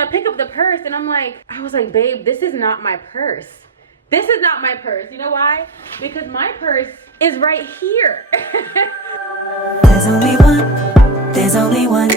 So I pick up the purse and I was like, babe, this is not my purse. This is not my purse. You know why? Because my purse is right here. There's only one, there's only one.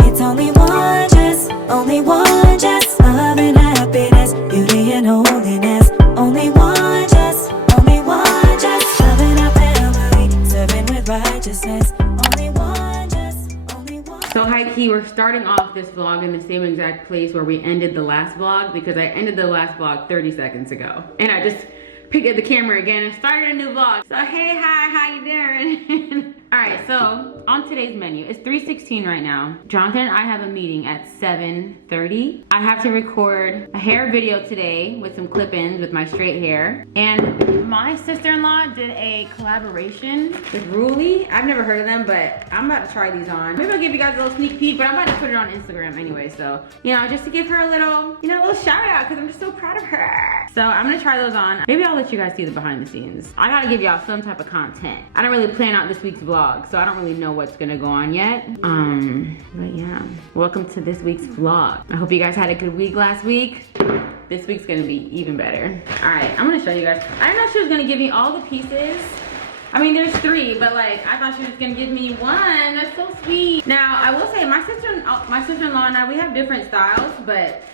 It's only one, just only one, just love and happiness, beauty and holiness. Only one, just love and our family, serving with righteousness. Only one, just only one. So high key, we're starting off this vlog in the same exact place where we ended the last vlog, because I ended the last vlog 30 seconds ago. And I just picked up the camera again and started a new vlog. So hey, hi, how you doing? All right, so on today's menu, it's 3:16 right now. Jonathan and I have a meeting at 7:30. I have to record a hair video today with some clip-ins with my straight hair. And my sister-in-law did a collaboration with Ruli. I've never heard of them, but I'm about to try these on. Maybe I'll give you guys a little sneak peek, but I'm about to put it on Instagram anyway. So, you know, just to give her a little, you know, a little shout out, because I'm just so proud of her. So I'm gonna try those on. Maybe I'll let you guys see the behind the scenes. I gotta give y'all some type of content. I don't really plan out this week's vlog, so I don't really know what's gonna go on yet. But yeah, welcome to this week's vlog. I hope you guys had a good week last week. This week's gonna be even better. All right, I'm gonna show you guys. I didn't know she was gonna give me all the pieces. I mean, there's 3, but like, I thought she was gonna give me 1. That's so sweet. Now, I will say, my sister-in-law and I, we have different styles, but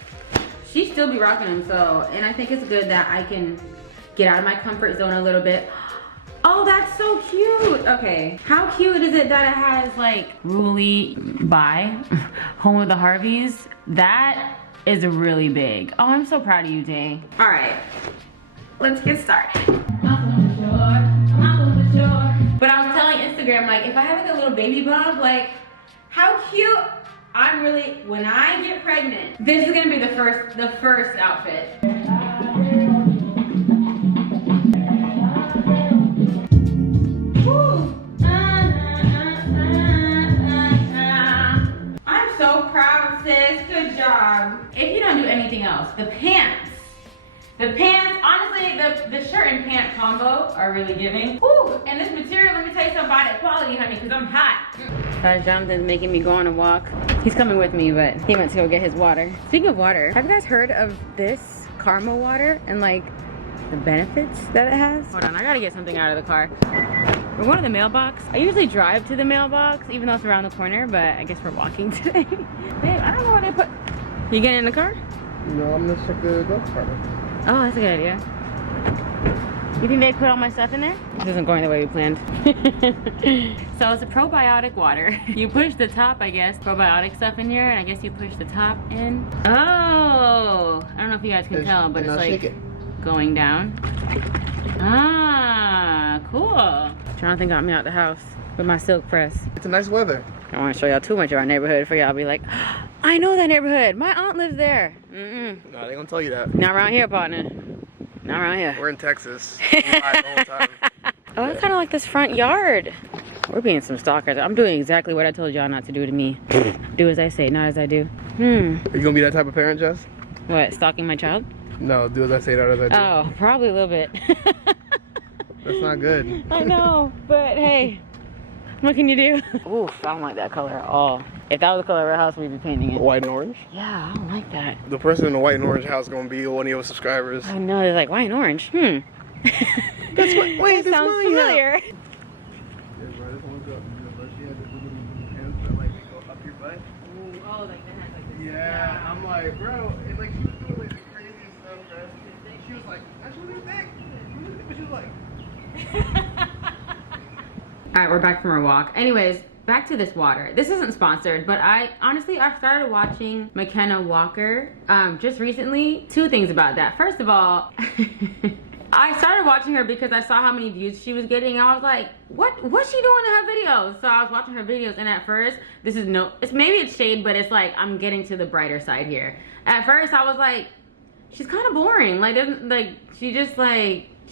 she still be rocking them, so, and I think it's good that I can get out of my comfort zone a little bit. Oh, that's so cute. Okay, how cute is it that it has like Ruli by Home of the Harveys? That is really big. Oh, I'm so proud of you, Day. All right, let's get started. But I was telling Instagram, like, if I have like a little baby bump, like, how cute. I'm really, when I get pregnant, this is gonna be the first outfit. I'm so proud, sis. Good job. If you don't do anything else, the pants, honestly, the shirt and pant combo are really giving. Woo! And this material, let me tell you something about it, quality, honey, because I'm hot. Jonathan's making me go on a walk. He's coming with me, but he went to go get his water. Speaking of water, have you guys heard of this Karma water and like the benefits that it has? Hold on, I gotta get something out of the car. We're going to the mailbox. I usually drive to the mailbox, even though it's around the corner, but I guess we're walking today. Babe, I don't know where they put... You getting in the car? No, I'm gonna check the golf cart. Oh, that's a good idea. You think they put all my stuff in there? This isn't going the way we planned. So it's a probiotic water. You push the top, I guess, probiotic stuff in here, and I guess you push the top in. Oh! I don't know if you guys can tell, but it's like going down. Ah, cool. Jonathan got me out the house with my silk press. It's a nice weather. I don't want to show y'all too much of our neighborhood for y'all be like, I know that neighborhood. My aunt lives there. No, they gonna tell you that. Not around here, partner. Not around here. We're in Texas. We ride the whole time. Oh, I kind of like this front yard. We're being some stalkers. I'm doing exactly what I told y'all not to do to me. Do as I say, not as I do. Are you gonna be that type of parent, Jess? What, stalking my child? No, do as I say, not as I do. Oh, probably a little bit. That's not good. I know, but hey, what can you do? Oof, I don't like that color at all. If that was the color of our house, we'd be painting it. White and orange? Yeah, I don't like that. The person in the white and orange house is gonna be one of your subscribers. I know, they're like, white and orange? That's what, wait, that sounds familiar. Oh, like the hands like this. Yeah, I'm like, bro, and like she was doing like the craziest stuff, bro. She was like, that's what you think. But she was like. All right, we're back from our walk. Anyways, back to this water. This isn't sponsored, but I started watching McKenna Walker just recently. 2 things about that. First of all, I started watching her because I saw how many views she was getting. I was like, what's she doing in her videos? So I was watching her videos, and at first, maybe it's shade, but it's like I'm getting to the brighter side here. At first, I was like, she's kind of boring.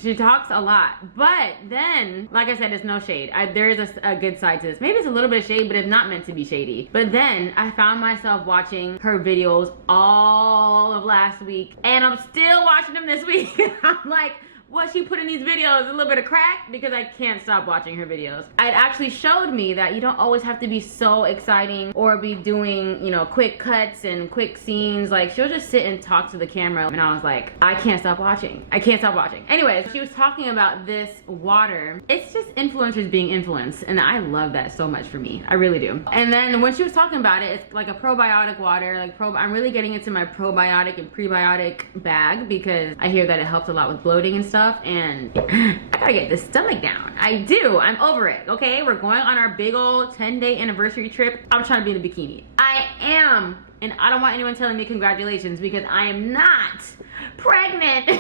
She talks a lot, but then, like I said, it's no shade. There is a good side to this. Maybe it's a little bit of shade, but it's not meant to be shady. But then I found myself watching her videos all of last week, and I'm still watching them this week. I'm like, what she put in these videos, a little bit of crack, because I can't stop watching her videos. It actually showed me that you don't always have to be so exciting or be doing, you know, quick cuts and quick scenes. Like, she'll just sit and talk to the camera, and I was like, I can't stop watching. I can't stop watching. Anyways, she was talking about this water. It's just influencers being influenced, and I love that so much for me. I really do. And then when she was talking about it, it's like a probiotic water. Like, I'm really getting into my probiotic and prebiotic bag because I hear that it helps a lot with bloating and stuff, and I gotta get this stomach down. I do. I'm over it, okay? We're going on our big old 10-day anniversary trip. I'm trying to be in a bikini. I am, and I don't want anyone telling me congratulations because I am not pregnant.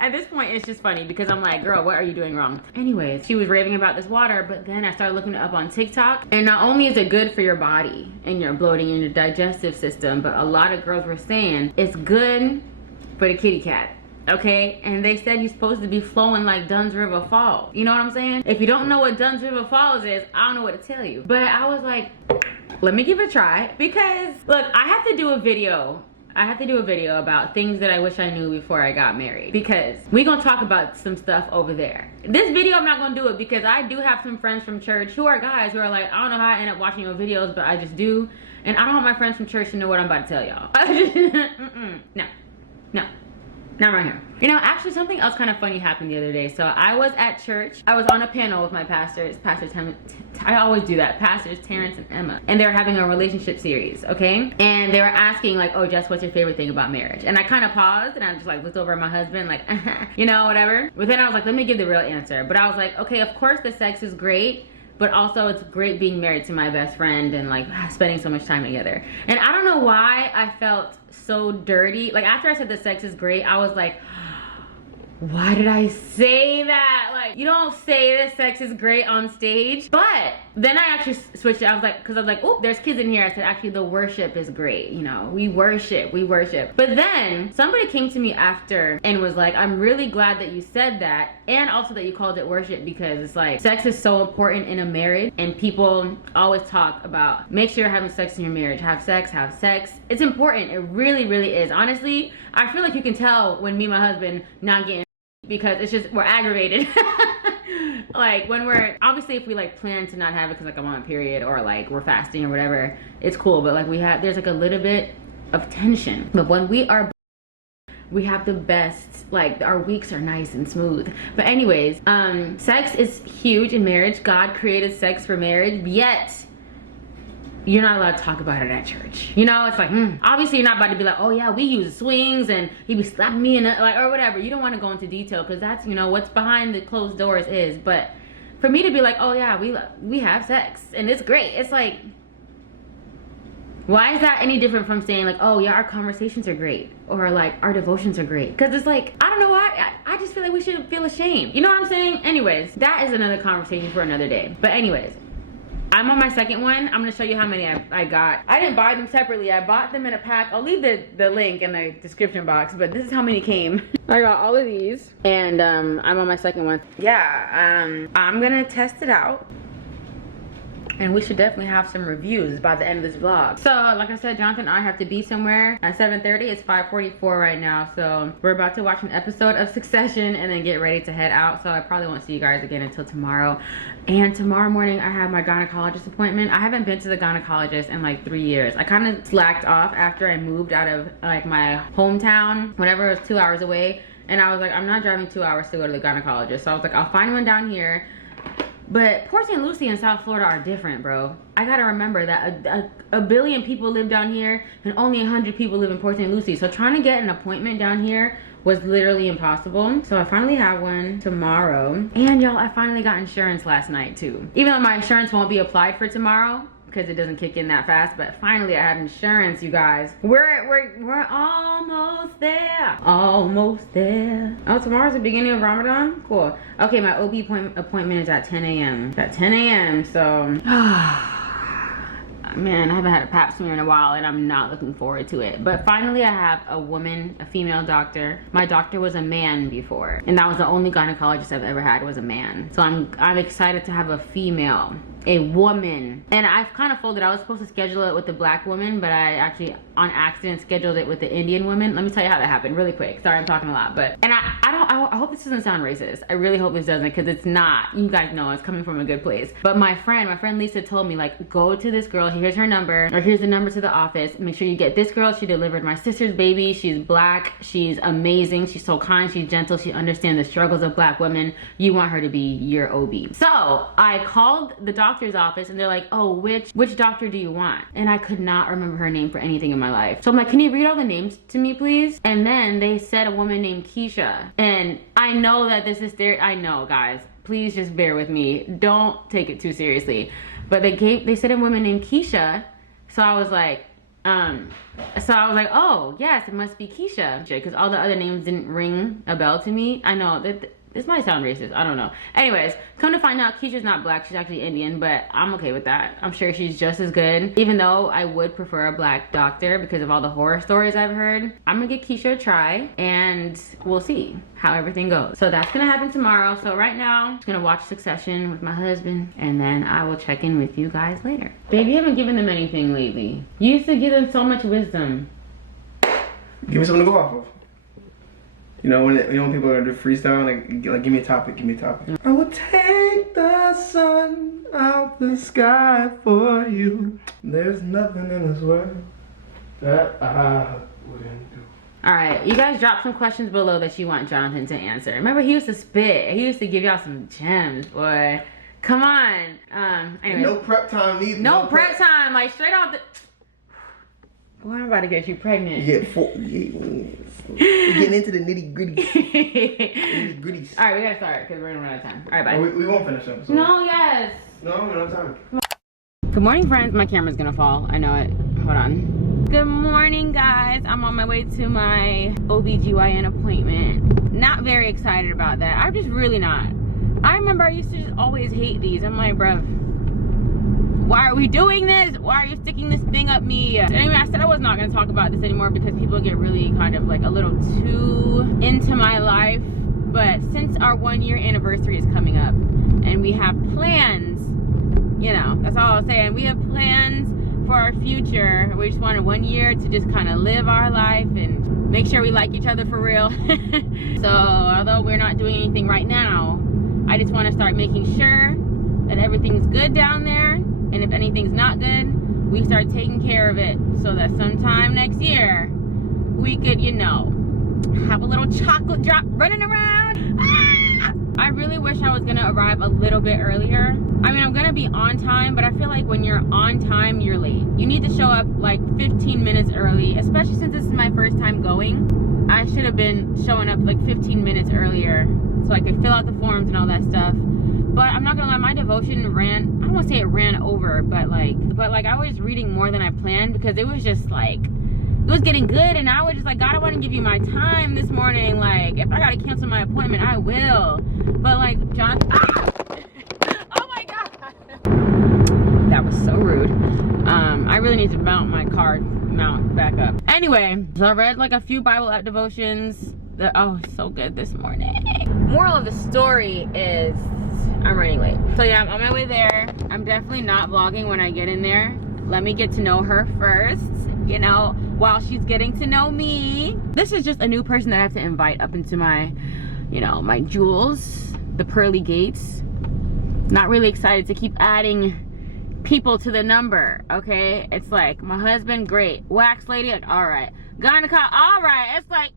At this point, it's just funny because I'm like, girl, what are you doing wrong? Anyways, she was raving about this water, but then I started looking it up on TikTok, and not only is it good for your body and your bloating and your digestive system, but a lot of girls were saying it's good for the kitty cat. Okay, and they said you're supposed to be flowing like Dunn's River Falls. You know what I'm saying? If you don't know what Dunn's River Falls is, I don't know what to tell you. But I was like, let me give it a try, because look, I have to do a video about things that I wish I knew before I got married, because we're gonna talk about some stuff over there. This video, I'm not gonna do it because I do have some friends from church who are guys who are like, I don't know how I end up watching your videos, but I just do. And I don't want my friends from church to know what I'm about to tell y'all. No. Not right here. You know, actually something else kind of funny happened the other day. So I was at church. I was on a panel with my pastors. I always do that. Pastors Terrence and Emma. And they were having a relationship series, okay? And they were asking like, oh, Jess, what's your favorite thing about marriage? And I kind of paused and I just like looked over at my husband like, you know, whatever. But then I was like, let me give the real answer. But I was like, okay, of course the sex is great, but also it's great being married to my best friend and like spending so much time together. And I don't know why I felt so dirty. Like, after I said the sex is great, I was like, why did I say that? Like, you don't say that sex is great on stage. But then I actually switched it. I was like, because I was like, oh, there's kids in here. I said, actually, the worship is great. You know, we worship. But then somebody came to me after and was like, I'm really glad that you said that, and also that you called it worship, because it's like, sex is so important in a marriage, and people always talk about, make sure you're having sex in your marriage. Have sex. It's important. It really, really is. Honestly, I feel like you can tell when me and my husband not getting, because it's just, we're aggravated. Like, when we're, obviously if we like plan to not have it because like I'm on a period or like we're fasting or whatever, it's cool. But like there's like a little bit of tension. But when we have the best, like our weeks are nice and smooth. But anyways, sex is huge in marriage. God created sex for marriage, yet you're not allowed to talk about it at church. You know, it's like, obviously you're not about to be like, oh yeah, we use swings and he be slapping me in the, like, or whatever. You don't want to go into detail because that's, you know, what's behind the closed doors is. But for me to be like, oh yeah, we have sex and it's great. It's like, why is that any different from saying like, oh yeah, our conversations are great, or like our devotions are great? Because it's like, I don't know why, I just feel like we shouldn't feel ashamed. You know what I'm saying? Anyways, that is another conversation for another day. But anyways, I'm on my second one. I'm gonna show you how many I got. I didn't buy them separately. I bought them in a pack. I'll leave the link in the description box, but this is how many came. I got all of these, and I'm on my second one. Yeah, I'm gonna test it out, and we should definitely have some reviews by the end of this vlog. So like I said, Jonathan and I have to be somewhere at 7:30. It's 5:44 right now, so we're about to watch an episode of Succession and then get ready to head out. So I probably won't see you guys again until tomorrow. And tomorrow morning I have my gynecologist appointment. I haven't been to the gynecologist in like 3 years. I kind of slacked off after I moved out of like my hometown, whenever it was 2 hours away, and I was like, I'm not driving 2 hours to go to the gynecologist. So I was like, I'll find one down here. But Port St. Lucie and South Florida are different, bro. I gotta remember that a billion people live down here and only 100 people live in Port St. Lucie. So trying to get an appointment down here was literally impossible. So I finally have one tomorrow. And y'all, I finally got insurance last night too. Even though my insurance won't be applied for tomorrow because it doesn't kick in that fast, but finally I have insurance, you guys. We're almost there. Almost there. Oh, tomorrow's the beginning of Ramadan? Cool. Okay, my OB appointment is at 10 a.m. At 10 a.m. So man, I haven't had a pap smear in a while and I'm not looking forward to it. But finally I have a female doctor. My doctor was a man before, and that was the only gynecologist I've ever had was a man. So I'm excited to have a female, a woman. And I've kind of folded. I was supposed to schedule it with the black woman, but I actually on accident scheduled it with the Indian woman. Let me tell you how that happened really quick. Sorry, I'm talking a lot, but, and I hope this doesn't sound racist. I really hope this doesn't, because it's not. You guys know it's coming from a good place. But my friend Lisa told me, like, go to this girl, here's her number, or here's the number to the office. Make sure you get this girl. She delivered my sister's baby. She's black. She's amazing. She's so kind. She's gentle. She understands the struggles of black women. You want her to be your OB. So I called the doctor's office and they're like, oh, which doctor do you want? And I could not remember her name for anything in my life. So I'm like, can you read all the names to me, please? And then they said a woman named Keisha. And I know that this is there. I know, guys. Please just bear with me. Don't take it too seriously. But they said a woman named Keisha. So I was like, oh, yes, it must be Keisha. Because all the other names didn't ring a bell to me. I know that this might sound racist. I don't know. Anyways, come to find out, Keisha's not black. She's actually Indian, but I'm okay with that. I'm sure she's just as good. Even though I would prefer a black doctor because of all the horror stories I've heard. I'm gonna give Keisha a try and we'll see how everything goes. So that's gonna happen tomorrow. So right now, I'm just gonna watch Succession with my husband and then I will check in with you guys later. Babe, you haven't given them anything lately. You used to give them so much wisdom. Give me something to go off of. You know when people are gonna do freestyle, like give me a topic, give me a topic. I will take the sun out the sky for you. There's nothing in this world that I wouldn't do. All right, you guys drop some questions below that you want Jonathan to answer. Remember, he used to spit. He used to give y'all some gems, boy. Come on. Anyways. No prep time either. No prep time, like straight off the. Boy, I'm about to get you pregnant. We're getting into the nitty gritty. All right, we gotta start because we're gonna run out of time. All right, bye. We won't finish up. No, yes. No, we don't have time. Good morning, friends. My camera's gonna fall. I know it. Hold on. Good morning, guys. I'm on my way to my OBGYN appointment. Not very excited about that. I'm just really not. I remember I used to just always hate these. I'm like, bruh, why are we doing this? Why are you sticking this thing up me? Anyway, I said I was not going to talk about this anymore because people get really kind of like a little too into my life. But since our 1-year anniversary is coming up and we have plans, you know, that's all I'll say. And we have plans for our future. We just wanted 1 year to just kind of live our life and make sure we like each other for real. So although we're not doing anything right now, I just want to start making sure that everything's good down there. And if anything's not good, we start taking care of it so that sometime next year, we could, you know, have a little chocolate drop running around. Ah! I really wish I was gonna arrive a little bit earlier. I mean, I'm gonna be on time, but I feel like when you're on time, you're late. You need to show up like 15 minutes early, especially since this is my first time going. I should have been showing up like 15 minutes earlier so I could fill out the forms and all that stuff. But I'm not gonna lie, my devotion ran, I don't wanna say it ran over, but like I was reading more than I planned because it was just like, it was getting good and I was just like, God, I wanna give you my time this morning. Like, if I gotta cancel my appointment, I will. But like, John, ah! Oh my God. That was so rude. I really need to mount my car mount back up. Anyway, so I read like a few Bible app devotions. Oh, so good this morning. Moral of the story is I'm running late. So yeah, I'm on my way there. I'm definitely not vlogging when I get in there. Let me get to know her first, you know, while she's getting to know me. This is just a new person that I have to invite up into my, you know, my jewels, the pearly gates. Not really excited to keep adding people to the number, okay? It's like, my husband, great. Wax lady, like, all right. Gynecologist, all right. It's like,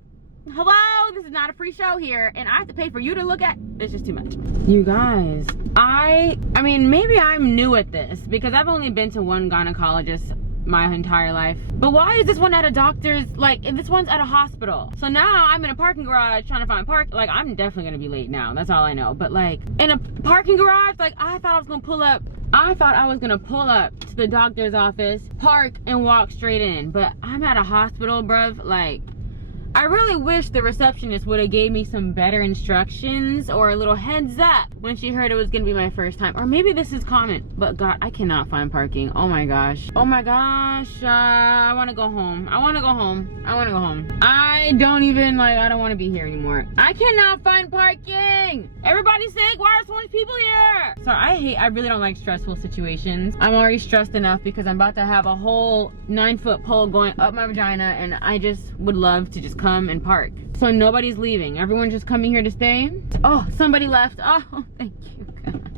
hello, this is not a free show here and I have to pay for you to look at. It's just too much. You guys, I mean, maybe I'm new at this because I've only been to one gynecologist my entire life. But why is this one at a doctor's, like, and this one's at a hospital? So now I'm in a parking garage trying to find park. Like, I'm definitely gonna be late now, that's all I know. But like, in a parking garage, like, I thought I was gonna pull up to the doctor's office, park, and walk straight in. But I'm at a hospital, bruv. Like, I really wish the receptionist would have gave me some better instructions or a little heads up when she heard it was gonna be my first time. Or maybe this is common, but God, I cannot find parking. Oh my gosh. Oh my gosh. I wanna go home. I wanna go home. I wanna go home. I don't even, like, I don't wanna be here anymore. I cannot find parking. Everybody's sick. Why are so many people here? So I really don't like stressful situations. I'm already stressed enough because I'm about to have a whole 9-foot pole going up my vagina, and I just would love to just come and park. So nobody's leaving. Everyone's just coming here to stay. Oh, somebody left. Oh, thank you. God.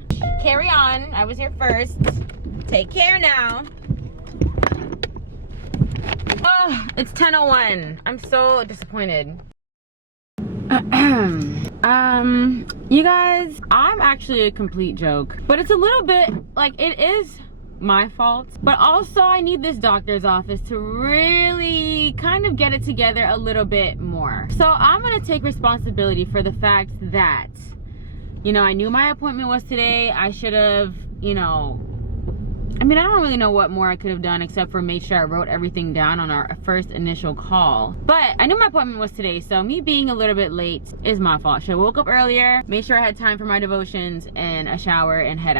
Carry on. I was here first. Take care now. Oh, it's 10:01. I'm so disappointed. You guys, I'm actually a complete joke, but it's a little bit like it is my fault, but also I need this doctor's office to really kind of get it together a little bit more. So I'm gonna take responsibility for the fact that, you know, I knew my appointment was today. I should have, you know, I mean, I don't really know what more I could have done except for make sure I wrote everything down on our first initial call. But I knew my appointment was today, so me being a little bit late is my fault. Should have woke up earlier, made sure I had time for my devotions and a shower, and headed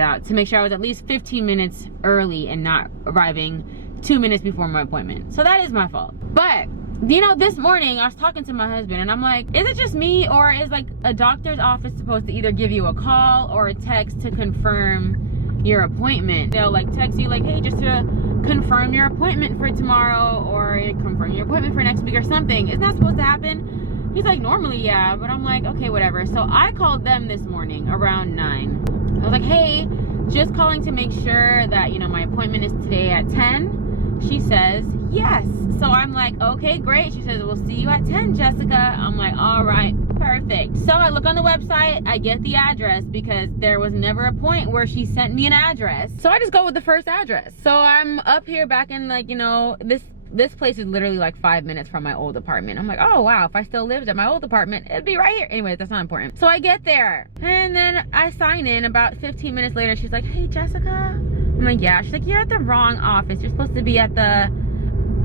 out to make sure I was at least 15 minutes early and not arriving 2 minutes before my appointment. So that is my fault. But you know, this morning I was talking to my husband and I'm like, is it just me, or is like a doctor's office supposed to either give you a call or a text to confirm your appointment? They'll like text you like, hey, just to confirm your appointment for tomorrow, or confirm your appointment for next week or something. Isn't that supposed to happen? He's like, normally yeah, but I'm like, okay, whatever. So I called them this morning around 9. I was like, hey, just calling to make sure that, you know, my appointment is today at 10. She says yes. So I'm like, okay, great. She says, we'll see you at 10, Jessica. I'm like, all right, perfect. So I look on the website, I get the address because there was never a point where she sent me an address. So I just go with the first address. So I'm up here back in, like, you know, this place is literally like 5 minutes from my old apartment. I'm like, oh wow, if I still lived at my old apartment, it'd be right here. Anyways, that's not important. So I get there and then I sign in. About 15 minutes later, she's like, hey, Jessica. I'm like, yeah. She's like, you're at the wrong office. You're supposed to be at the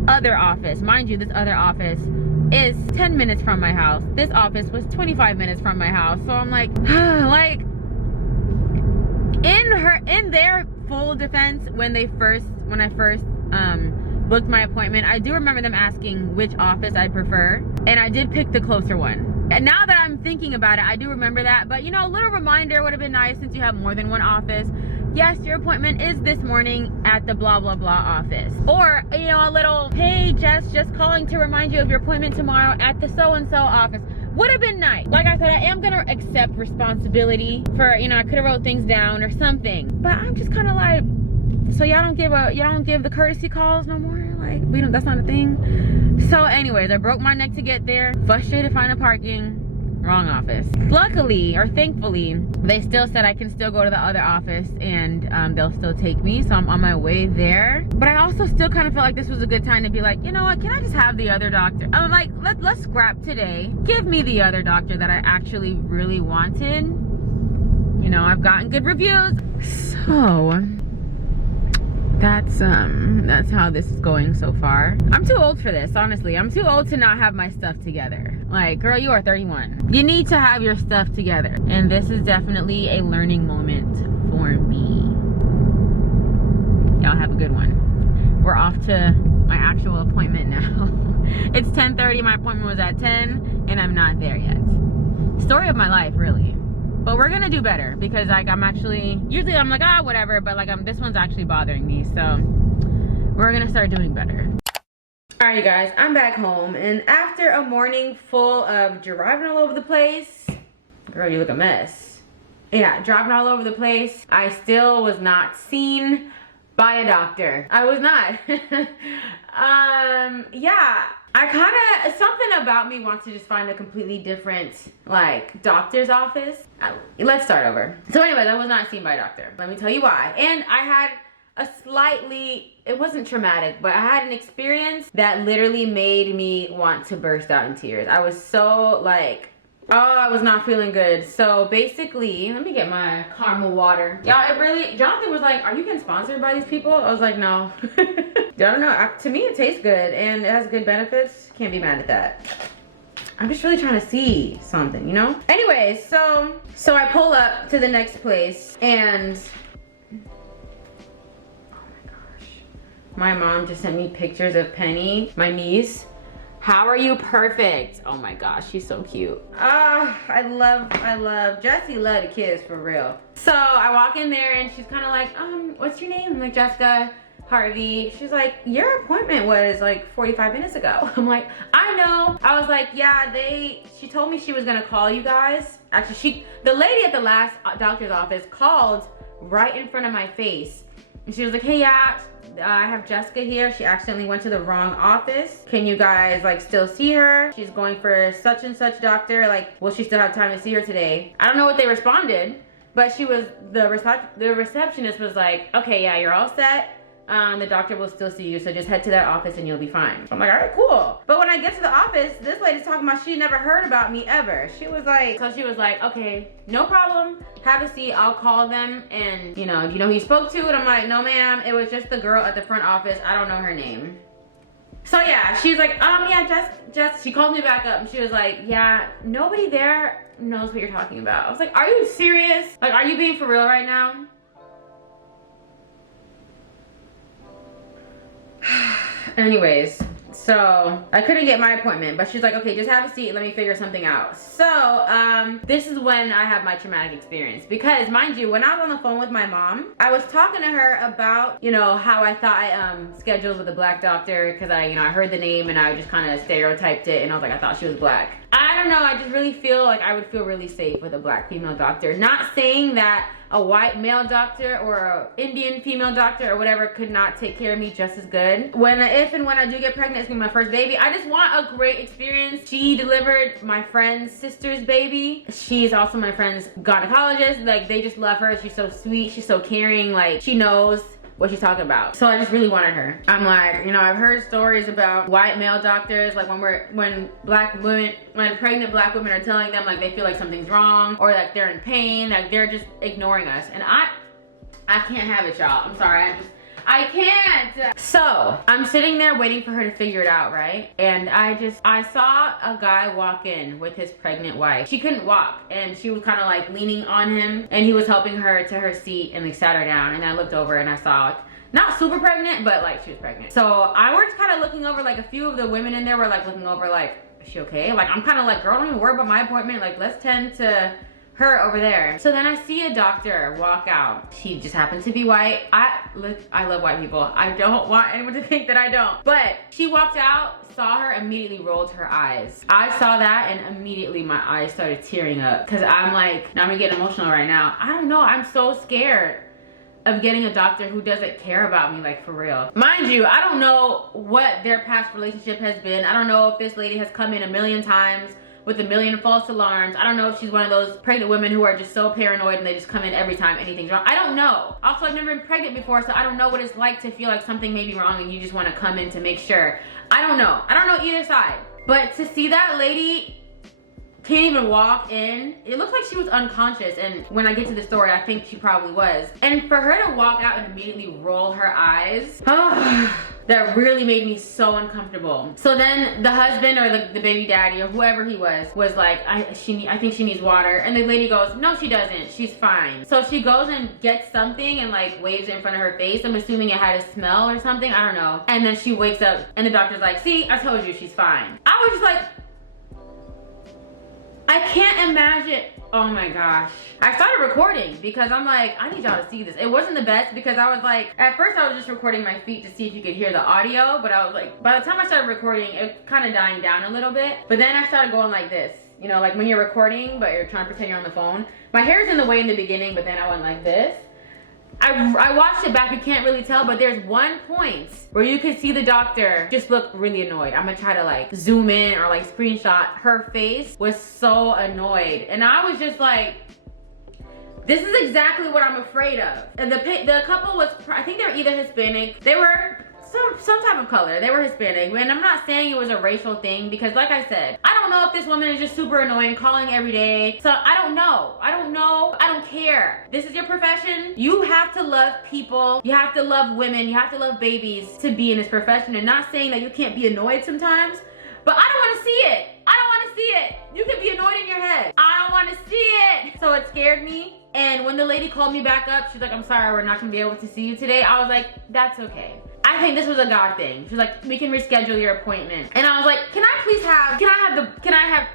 other office. Mind you, this other office is 10 minutes from my house. This office was 25 minutes from my house. So I'm like, like, in their full defense, when I first booked my appointment, I do remember them asking which office I prefer, and I did pick the closer one. And now that I'm thinking about it, I do remember that. But you know, a little reminder would have been nice since you have more than one office. Yes, your appointment is this morning at the blah blah blah office. Or, you know, a little, hey Jess, just calling to remind you of your appointment tomorrow at the so and so office. Would have been nice. Like I said, I am gonna accept responsibility for, you know, I could have wrote things down or something. But I'm just kind of like, so y'all don't give the courtesy calls no more? Like, we don't, that's not a thing. So anyways, I broke my neck to get there. Frustrated to find a parking. Wrong office. Luckily, or thankfully, they still said I can still go to the other office and they'll still take me. So I'm on my way there. But I also still kind of felt like this was a good time to be like, you know what, can I just have the other doctor? I'm like, let's scrap today. Give me the other doctor that I actually really wanted. You know, I've gotten good reviews. So that's how this is going so far. I'm too old for this, honestly. I'm too old to not have my stuff together. Like, girl, you are 31. You need to have your stuff together. And this is definitely a learning moment for me. Y'all have a good one. We're off to my actual appointment now. It's 10:30, my appointment was at 10, and I'm not there yet. Story of my life, really. But we're gonna do better because, like, I'm actually, usually I'm like, ah, whatever, but like, this one's actually bothering me, so we're gonna start doing better. All right, you guys, I'm back home, and after a morning full of driving all over the place, girl, you look a mess. Yeah, driving all over the place, I still was not seen by a doctor. I was not. Yeah. I kind of, something about me wants to just find a completely different, like, doctor's office. Let's start over. So anyways, I was not seen by a doctor. Let me tell you why. And I had a slightly, it wasn't traumatic, but I had an experience that literally made me want to burst out in tears. I was so, like, Oh, I was not feeling good. So basically, let me get my caramel water. Y'all, it really, Jonathan was like, are you getting sponsored by these people? I was like, no. I don't know. To me, it tastes good and it has good benefits. Can't be mad at that. I'm just really trying to see something, you know? Anyway, so I pull up to the next place and oh my gosh. My mom just sent me pictures of Penny, my niece. How are you perfect? Oh my gosh, she's so cute. Ah, I love, Jessie love the kids for real. So I walk in there and she's kind of like, what's your name? I'm like, Jessica Harvey. She's like, your appointment was like 45 minutes ago. I'm like, I know. I was like, yeah, she told me she was gonna call you guys. Actually, the lady at the last doctor's office called right in front of my face. And she was like, hey, yeah, I have Jessica here. She accidentally went to the wrong office. Can you guys like still see her? She's going for such and such doctor. Like, will she still have time to see her today? I don't know what they responded, but the receptionist was like, okay, yeah, you're all set. The doctor will still see you, so just head to that office and you'll be fine. I'm like, all right, cool. But when I get to the office, this lady's talking about she never heard about me ever. She was like, okay, no problem. Have a seat, I'll call them. And you know who you spoke to? And I'm like, no ma'am, it was just the girl at the front office. I don't know her name. So yeah, she's like, yeah, Jess, she called me back up and she was like, yeah, nobody there knows what you're talking about. I was like, are you serious? Like, are you being for real right now? Anyways, so I couldn't get my appointment, but she's like, okay, just have a seat, let me figure something out. So this is when I have my traumatic experience, because mind you, when I was on the phone with my mom, I was talking to her about, how I thought I scheduled with a black doctor, because I heard the name and I just kind of stereotyped it, and I was like, I thought she was black. I don't know, I just really feel like I would feel really safe with a black female doctor. Not saying that a white male doctor or an Indian female doctor or whatever could not take care of me just as good. If and when I do get pregnant, it's gonna be my first baby. I just want a great experience. She delivered my friend's sister's baby. She's also my friend's gynecologist. Like, they just love her. She's so sweet, she's so caring. Like, she knows what she's talking about. So I just really wanted her. I'm like, I've heard stories about white male doctors, like when pregnant black women are telling them like they feel like something's wrong or like they're in pain, like they're just ignoring us. And I can't have it, y'all. I'm sorry, I can't. So I'm sitting there waiting for her to figure it out, right? And I saw a guy walk in with his pregnant wife. She couldn't walk and she was kind of like leaning on him and he was helping her to her seat and like sat her down. And I looked over and I saw like, not super pregnant, but like she was pregnant. So I was kind of looking over, like a few of the women in there were like looking over like, is she okay? Like, I'm kind of like, girl, don't even worry about my appointment. Like, let's tend to her over there. So then I see a doctor walk out. She just happens to be white. I love white people. I don't want anyone to think that I don't. But she walked out, saw her, immediately rolled her eyes. I saw that and immediately my eyes started tearing up. Cause I'm like, I'm gonna get emotional right now. I don't know, I'm so scared of getting a doctor who doesn't care about me, like, for real. Mind you, I don't know what their past relationship has been. I don't know if this lady has come in a million times with a million false alarms. I don't know if she's one of those pregnant women who are just so paranoid and they just come in every time anything's wrong. I don't know. Also, I've never been pregnant before, so I don't know what it's like to feel like something may be wrong and you just want to come in to make sure. I don't know. I don't know either side. But to see that lady can't even walk in, it looks like she was unconscious, and when I get to the story, I think she probably was. And for her to walk out and immediately roll her eyes, that really made me so uncomfortable. So then the husband or the baby daddy or whoever he was like, I think she needs water. And the lady goes, no, she doesn't, she's fine. So she goes and gets something and like waves it in front of her face. I'm assuming it had a smell or something, I don't know. And then she wakes up and the doctor's like, see, I told you she's fine. I was just like, I can't imagine. Oh my gosh. I started recording because I'm like, I need y'all to see this. It wasn't the best because I was like, at first I was just recording my feet to see if you could hear the audio, but I was like, by the time I started recording, it kind of dying down a little bit. But then I started going like this, like when you're recording, but you're trying to pretend you're on the phone. My hair's in the way in the beginning, but then I went like this. I watched it back, you can't really tell, but there's one point where you can see the doctor just look really annoyed. I'm gonna try to like zoom in or like screenshot. Her face was so annoyed. And I was just like, this is exactly what I'm afraid of. And the couple was, I think they were either Hispanic. They were some type of color. They were Hispanic. And I'm not saying it was a racial thing because like I said, I don't know if this woman is just super annoying, calling every day. So I don't know. I don't care. This is your profession. You have to love people. You have to love women. You have to love babies to be in this profession. And not saying that you can't be annoyed sometimes, but I don't want to see it. I don't want to see it. You can be annoyed in your head. I don't want to see it. So it scared me. And when the lady called me back up, she's like, I'm sorry, we're not gonna be able to see you today. I was like, that's okay. I think this was a God thing. She's like, we can reschedule your appointment. And I was like, can I have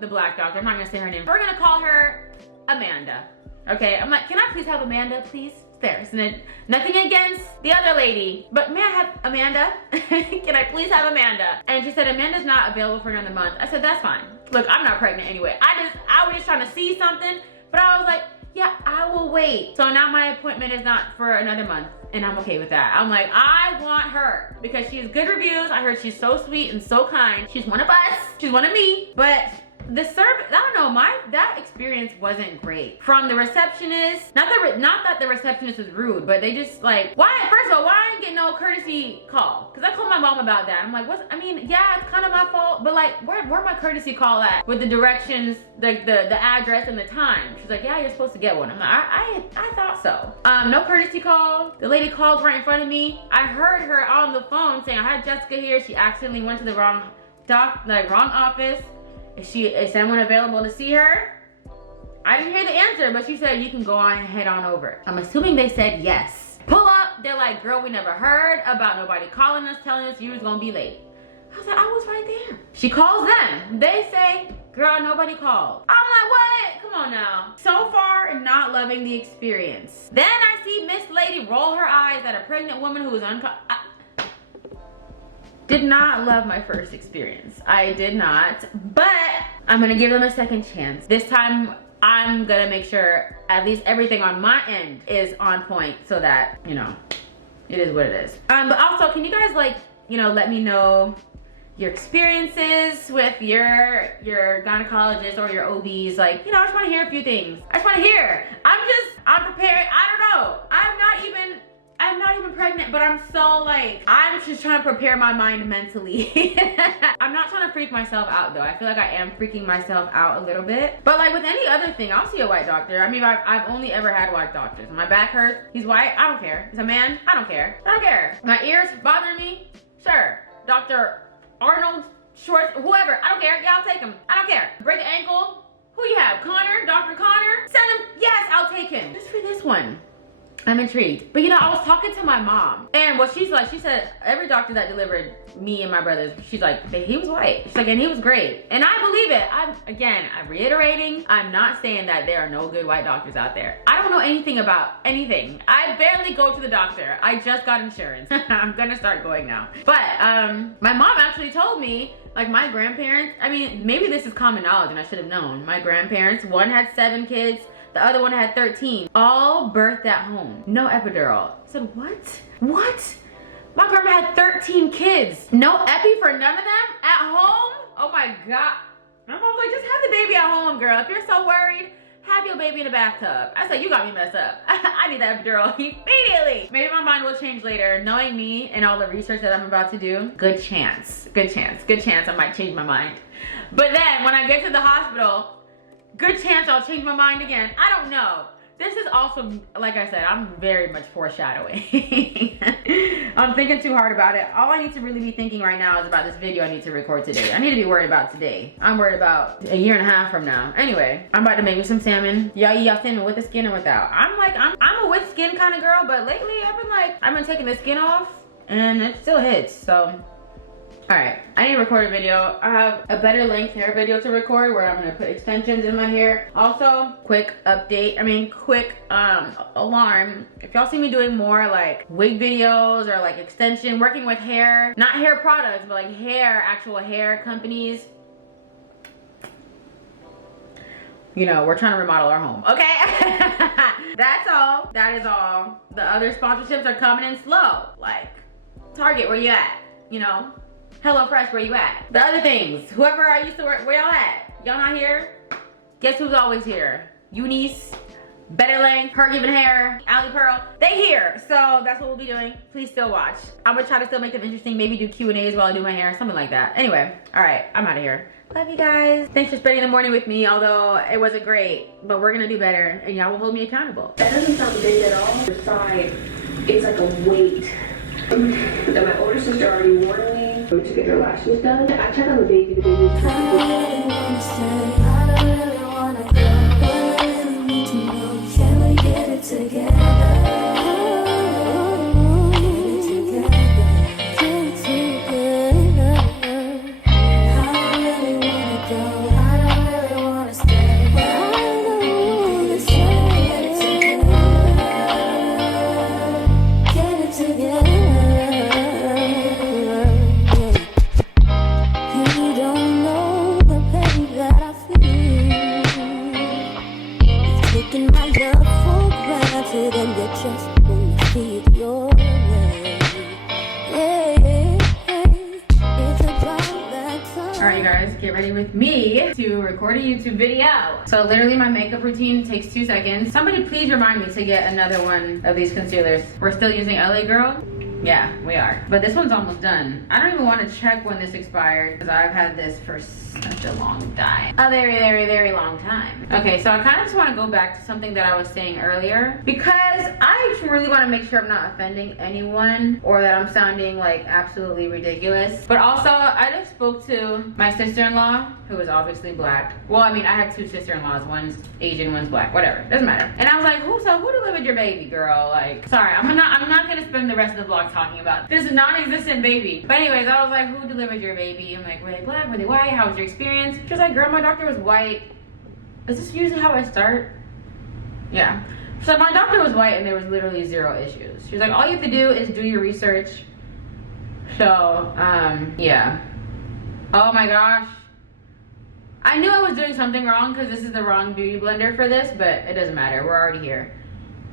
the black doctor? I'm not gonna say her name. We're gonna call her Amanda. Okay, I'm like, can I please have Amanda, please? There, isn't it? Nothing against the other lady, but may I have Amanda? Can I please have Amanda? And she said, Amanda's not available for another month. I said, that's fine. Look, I'm not pregnant anyway. I was just trying to see something, but I was like, yeah, I will wait. So now my appointment is not for another month, and I'm okay with that. I'm like, I want her because she has good reviews. I heard she's so sweet and so kind. She's one of us. She's one of me. But the service, I don't know, that experience wasn't great. From the receptionist, not that the receptionist was rude, but they just like, why, first of all, why I didn't get no courtesy call? Because I called my mom about that. I'm like, yeah, it's kind of my fault, but like, where my courtesy call at? With the directions, like the address and the time. She's like, yeah, you're supposed to get one. I'm like, I thought so. No courtesy call. The lady called right in front of me. I heard her on the phone saying, I had Jessica here. She accidentally went to the wrong office. Is someone available to see her? I didn't hear the answer, but she said you can go on and head on over. I'm assuming they said yes. Pull up, they're like, girl, we never heard about nobody calling us, telling us you was gonna be late. I was like, I was right there. She calls them. They say, girl, nobody called. I'm like, what? Come on now. So far, not loving the experience. Then I see Miss Lady roll her eyes at a pregnant woman who was did not love my first experience. I did not, but I'm gonna give them a second chance. This time, I'm gonna make sure at least everything on my end is on point so that, you know, it is what it is. But also, can you guys like, you know, let me know your experiences with your gynecologist or your OBs. Like, you know, I just wanna hear a few things. I just wanna hear. I'm prepared. I don't know. I'm not even pregnant, but I'm so like, I'm just trying to prepare my mind mentally. I'm not trying to freak myself out though. I feel like I am freaking myself out a little bit. But like with any other thing, I'll see a white doctor. I mean, I've only ever had white doctors. My back hurts, he's white, I don't care. He's a man, I don't care. I don't care. My ears bother me, sure. Dr. Arnold, Schwartz, whoever, I don't care. Yeah, I'll take him. I don't care. Break an ankle, who you have? Connor, Dr. Connor? Send him, yes, I'll take him. Just for this one. I'm intrigued. But you know, I was talking to my mom, and what she's like, she said every doctor that delivered me and my brothers, she's like, he was white. She's like, and he was great. And I believe it. I'm reiterating, I'm not saying that there are no good white doctors out there. I don't know anything about anything. I barely go to the doctor. I just got insurance. I'm gonna start going now. But my mom actually told me, like my grandparents, I mean, maybe this is common knowledge and I should have known. My grandparents, one had 7 kids, the other one had 13, all birthed at home. No epidural. I said, what? What? My grandma had 13 kids. No epi for none of them at home? Oh my God. My mom was like, just have the baby at home, girl. If you're so worried, have your baby in the bathtub. I said, you got me messed up. I need that epidural immediately. Maybe my mind will change later. Knowing me and all the research that I'm about to do, good chance I might change my mind. But then when I get to the hospital, good chance I'll change my mind again. I don't know. This is also, like I said, I'm very much foreshadowing. I'm thinking too hard about it. All I need to really be thinking right now is about this video I need to record today. I need to be worried about today. I'm worried about a year and a half from now. Anyway, I'm about to make me some salmon. Y'all eat y'all salmon with the skin or without. I'm a with skin kind of girl, but lately I've been taking the skin off and it still hits, so. All right, I need to record a video. I have a better length hair video to record where I'm gonna put extensions in my hair. Also, quick update, quick alarm. If y'all see me doing more like wig videos or like extension, working with hair, not hair products, but like actual hair companies, you know, we're trying to remodel our home, okay? That's all, that is all. The other sponsorships are coming in slow. Like, Target, where you at? You know? HelloFresh, where you at? The other things, whoever I used to work, where y'all at? Y'all not here? Guess who's always here? Eunice, better length, her giving hair, Allie Pearl, they here. So that's what we'll be doing. Please still watch. I'm gonna try to still make them interesting, maybe do Q&As while I do my hair, something like that. Anyway, all right, I'm out of here. Love you guys. Thanks for spending the morning with me, although it wasn't great, but we're gonna do better and y'all will hold me accountable. That doesn't sound big at all. The side, it's like a weight. And my older sister already warned me to get her lashes done. I checked on the baby, the baby's to record a YouTube video. So literally my makeup routine takes 2 seconds. Somebody please remind me to get another one of these concealers. We're still using LA Girl. Yeah, we are. But this one's almost done. I don't even want to check when this expired because I've had this for such a long time. A very, very, very long time. Okay, so I kind of just want to go back to something that I was saying earlier because I really want to make sure I'm not offending anyone or that I'm sounding like absolutely ridiculous. But also, I just spoke to my sister-in-law, who is obviously black. Well, I mean, I have 2 sister-in-laws. One's Asian, one's black, whatever. Doesn't matter. And I was like, who delivered your baby, girl? Like, sorry, I'm not gonna spend the rest of the vlog talking about this non-existent baby. But anyways, I was like, who delivered your baby? I'm like, were they black? Were they white? How was your experience? She was like, girl, my doctor was white. Is this usually how I start? Yeah. So my doctor was white and there was literally 0 issues. She was like, all you have to do is do your research. So, yeah. Oh my gosh. I knew I was doing something wrong because this is the wrong beauty blender for this, but it doesn't matter. We're already here.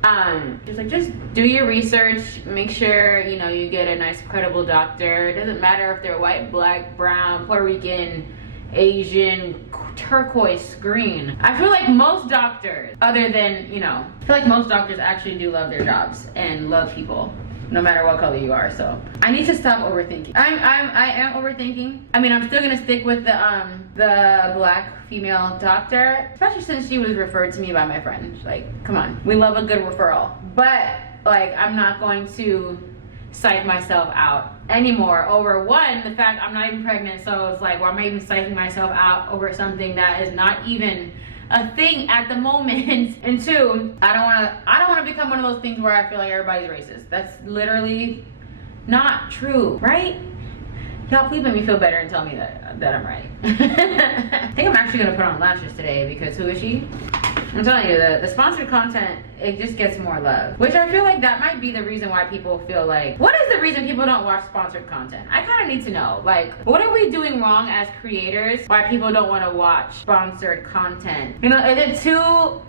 She was like, just do your research. Make sure, you know, you get a nice, credible doctor. It doesn't matter if they're white, black, brown, Puerto Rican, Asian, turquoise, green. I feel like most doctors, other than, you know, I feel like most doctors actually do love their jobs and love people, no matter what color you are. So I need to stop overthinking. I am overthinking. I mean, I'm still gonna stick with the black female doctor, especially since she was referred to me by my friend. Like, come on, we love a good referral. But like, I'm not going to psych myself out anymore over one, the fact I'm not even pregnant. So it's like, why am I even psyching myself out over something that is not even a thing at the moment? And 2, I don't want to become one of those things where I feel like everybody's racist. That's literally not true, right? Y'all please make me feel better and tell me that I'm right. I think I'm actually gonna put on lashes today because who is she? I'm telling you, the sponsored content, it just gets more love. Which I feel like that might be the reason why people feel like, what is the reason people don't watch sponsored content? I kind of need to know. Like, what are we doing wrong as creators? Why people don't want to watch sponsored content? You know, is it too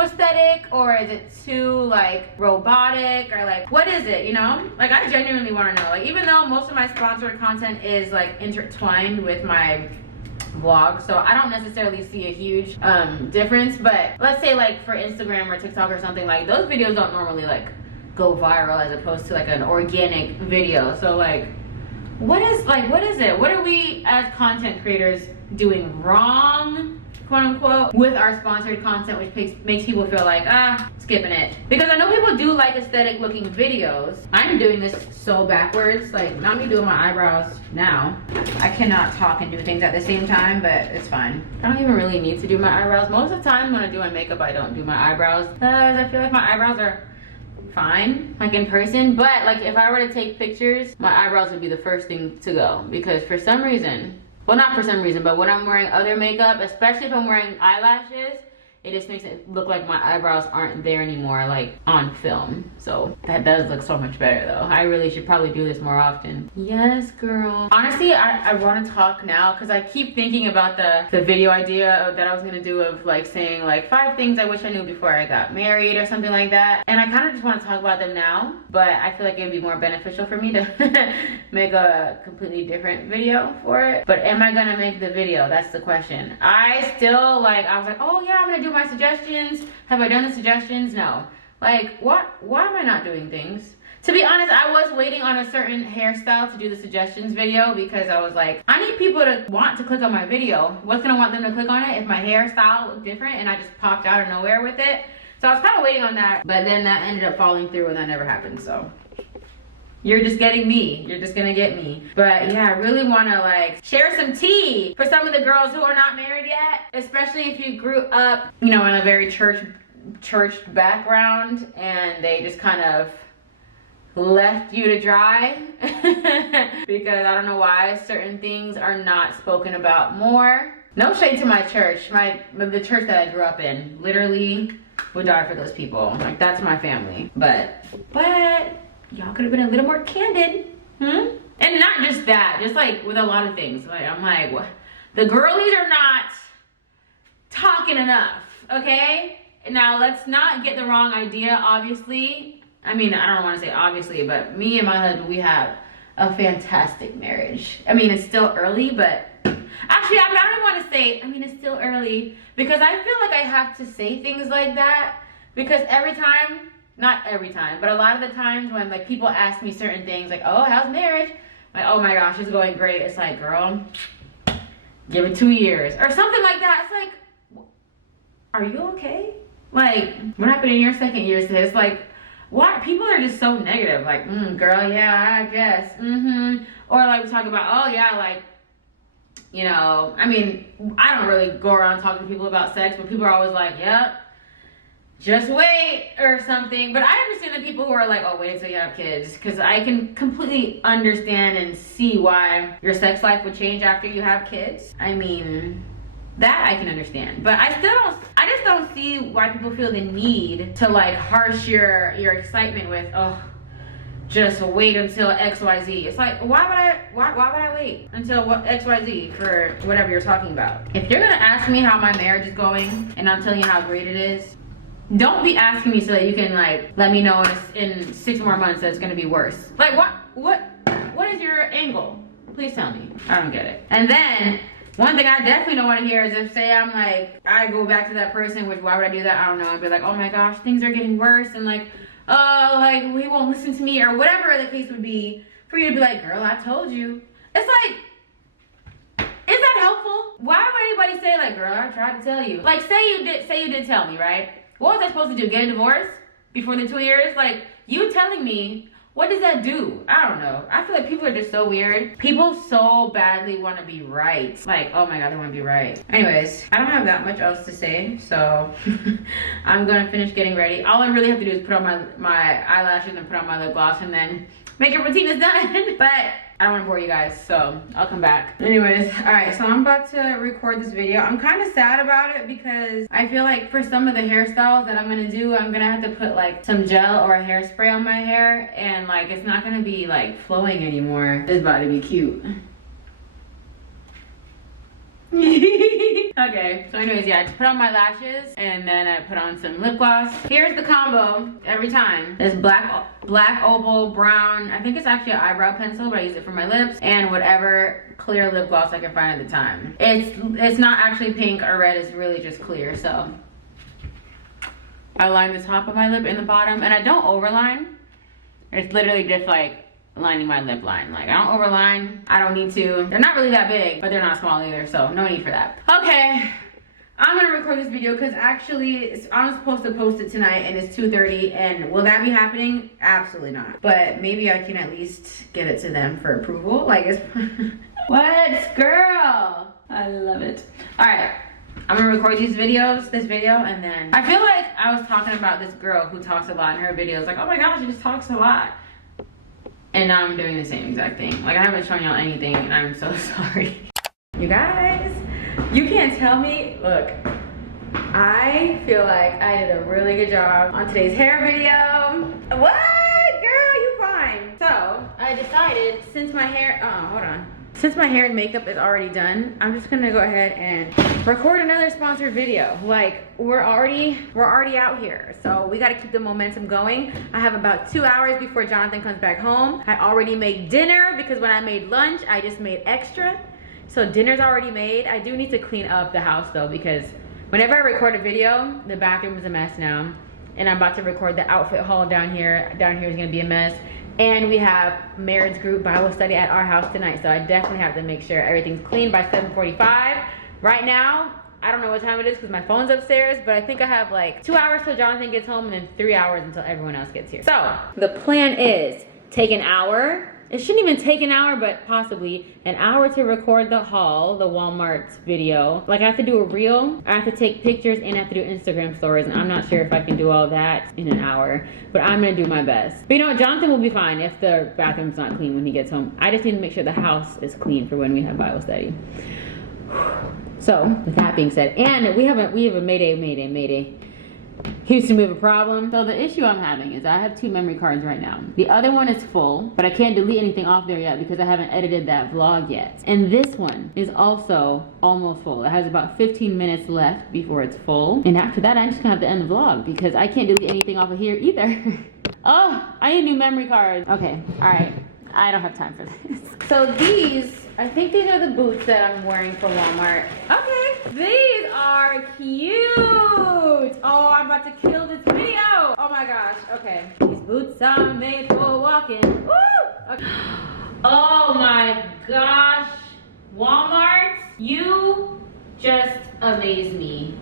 aesthetic, or is it too like robotic, or like what is it, you know? Like, I genuinely want to know. Like, even though most of my sponsored content is like intertwined with my vlog, so I don't necessarily see a huge difference, but let's say like for Instagram or TikTok or something, like those videos don't normally like go viral as opposed to like an organic video. So like, what is it? What are we as content creators doing wrong, quote unquote, with our sponsored content, which makes people feel like, skipping it? Because I know people do like aesthetic looking videos. I'm doing this so backwards, like not me doing my eyebrows now. I cannot talk and do things at the same time, but it's fine. I don't even really need to do my eyebrows. Most of the time when I do my makeup, I don't do my eyebrows because I feel like my eyebrows are fine, like in person. But like if I were to take pictures, my eyebrows would be the first thing to go, because for some reason, well, not for some reason, but when I'm wearing other makeup, especially if I'm wearing eyelashes, it just makes it look like my eyebrows aren't there anymore, like on film. So that does look so much better though. I really should probably do this more often. Yes, girl. Honestly, I want to talk now because I keep thinking about the video idea that I was gonna do of like saying like 5 things I wish I knew before I got married or something like that. And I kind of just want to talk about them now, but I feel like it would be more beneficial for me to make a completely different video for it. But am I gonna make the video? That's the question. I was like, oh yeah, I'm gonna do my suggestions? Have I done the suggestions? No. Like, why am I not doing things? To be honest, I was waiting on a certain hairstyle to do the suggestions video because I was like, I need people to want to click on my video. What's gonna want them to click on it if my hairstyle looked different and I just popped out of nowhere with it? So I was kind of waiting on that, but then that ended up falling through and that never happened, so. You're just getting me. You're just gonna get me. But yeah, I really wanna like share some tea for some of the girls who are not married yet, especially if you grew up, you know, in a very church background and they just kind of left you to dry because I don't know why certain things are not spoken about more. No shade to my church, the church that I grew up in. Literally would die for those people. Like, that's my family. But y'all could have been a little more candid. And not just that, just like with a lot of things. Like, I'm like, what? The girlies are not talking enough, okay? Now, let's not get the wrong idea, obviously. I mean, I don't want to say obviously, but me and my husband, we have a fantastic marriage. I mean, it's still early, but actually, I don't even want to say, I mean, it's still early because I feel like I have to say things like that because every time, not every time, but a lot of the times when like people ask me certain things like, oh, how's marriage? Like, oh my gosh, it's going great. It's like, girl, give it 2 years or something like that. It's like, are you okay? Like, what happened in your second year, sis? Like, why? People are just so negative. Like, girl, yeah, I guess. Or like we talk about, oh yeah, like, you know, I mean, I don't really go around talking to people about sex, but people are always like, yep, just wait or something. But I understand the people who are like, oh, wait until you have kids, because I can completely understand and see why your sex life would change after you have kids. I mean, that I can understand, but I just don't see why people feel the need to like harsh your excitement with, oh, just wait until XYZ. It's like, why would I wait until XYZ for whatever you're talking about? If you're gonna ask me how my marriage is going and I'm telling you how great it is, don't be asking me so that you can like let me know in 6 more months that it's gonna be worse. Like, what is your angle? Please tell me. I don't get it. And then one thing I definitely don't want to hear is if, say, I'm like, I go back to that person, which why would I do that? I don't know. I'd be like, oh my gosh, things are getting worse, and like, oh, like, we won't listen to me, or whatever the case would be, for you to be like, girl, I told you. It's like, is that helpful? Why would anybody say like, girl, I tried to tell you? Like, say you did tell me, right? What was I supposed to do? Get a divorce before the 2 years? Like, you telling me, what does that do? I don't know. I feel like people are just so weird. People so badly want to be right. Like, oh my God, they want to be right. Anyways, I don't have that much else to say, so I'm gonna finish getting ready. All I really have to do is put on my eyelashes and put on my lip gloss and then makeup routine is done. But I don't want to bore you guys, so I'll come back. Anyways, all right, so I'm about to record this video. I'm kind of sad about it because I feel like for some of the hairstyles that I'm gonna do, I'm gonna have to put like some gel or a hairspray on my hair, and like it's not gonna be like flowing anymore. It's about to be cute. Okay, so anyways, yeah, I just put on my lashes and then I put on some lip gloss. Here's the combo every time. This black opal brown, I think it's actually an eyebrow pencil, but I use it for my lips, and whatever clear lip gloss I can find at the time. It's not actually pink or red, it's really just clear. So I line the top of my lip and the bottom, and I don't overline. It's literally just like lining my lip line. Like, I don't overline. I don't need to. They're not really that big, but they're not small either, so no need for that. Okay, I'm gonna record this video because actually I'm supposed to post it tonight and it's 2:30, and will that be happening? Absolutely not. But maybe I can at least get it to them for approval. Like, it's what, girl? I love it. All right, I'm gonna record this video, and then I feel like I was talking about this girl who talks a lot in her videos. Like, oh my gosh, she just talks a lot. And now I'm doing the same exact thing. Like, I haven't shown y'all anything, and I'm so sorry. You guys, you can't tell me. Look, I feel like I did a really good job on today's hair video. What? Girl, you fine. So, I decided, since my hair, hold on. Since my hair and makeup is already done, I'm just gonna go ahead and record another sponsored video. Like, we're already out here, so we gotta keep the momentum going. I have about 2 hours before Jonathan comes back home. I already made dinner because when I made lunch, I just made extra. So dinner's already made. I do need to clean up the house though, because Whenever I record a video, the bathroom is a mess now. And I'm about to record the outfit haul down here. Down here is gonna be a mess. And we have marriage group Bible study at our house tonight. So I definitely have to make sure everything's clean by 7:45. Right now, I don't know what time it is because my phone's upstairs, but I think I have like 2 hours till Jonathan gets home and then 3 hours until everyone else gets here. So the plan is take an hour. It shouldn't even take an hour, but possibly an hour to record the haul, the Walmart video. Like I have to do a reel, I have to take pictures, and I have to do Instagram stories. And I'm not sure if I can do all that in an hour, but I'm gonna do my best. But you know what, Jonathan will be fine if the bathroom's not clean when he gets home. I just need to make sure the house is clean for when we have Bible study. So with that being said, and we have a mayday. Houston, we have a problem. So the issue I'm having is I have 2 memory cards right now. The other one is full, but I can't delete anything off there yet because I haven't edited that vlog yet. And this one is also almost full. It has about 15 minutes left before it's full. And after that, I'm just gonna have to end the vlog because I can't delete anything off of here either. Oh, I need new memory cards. Okay, all right. I don't have time for this. So these, I think these are the boots that I'm wearing for Walmart. Okay, these are cute. Oh, I'm about to kill this video. Oh my gosh, okay. These boots are made for walking. Woo! Okay. Oh my gosh. Walmart, you just amaze me.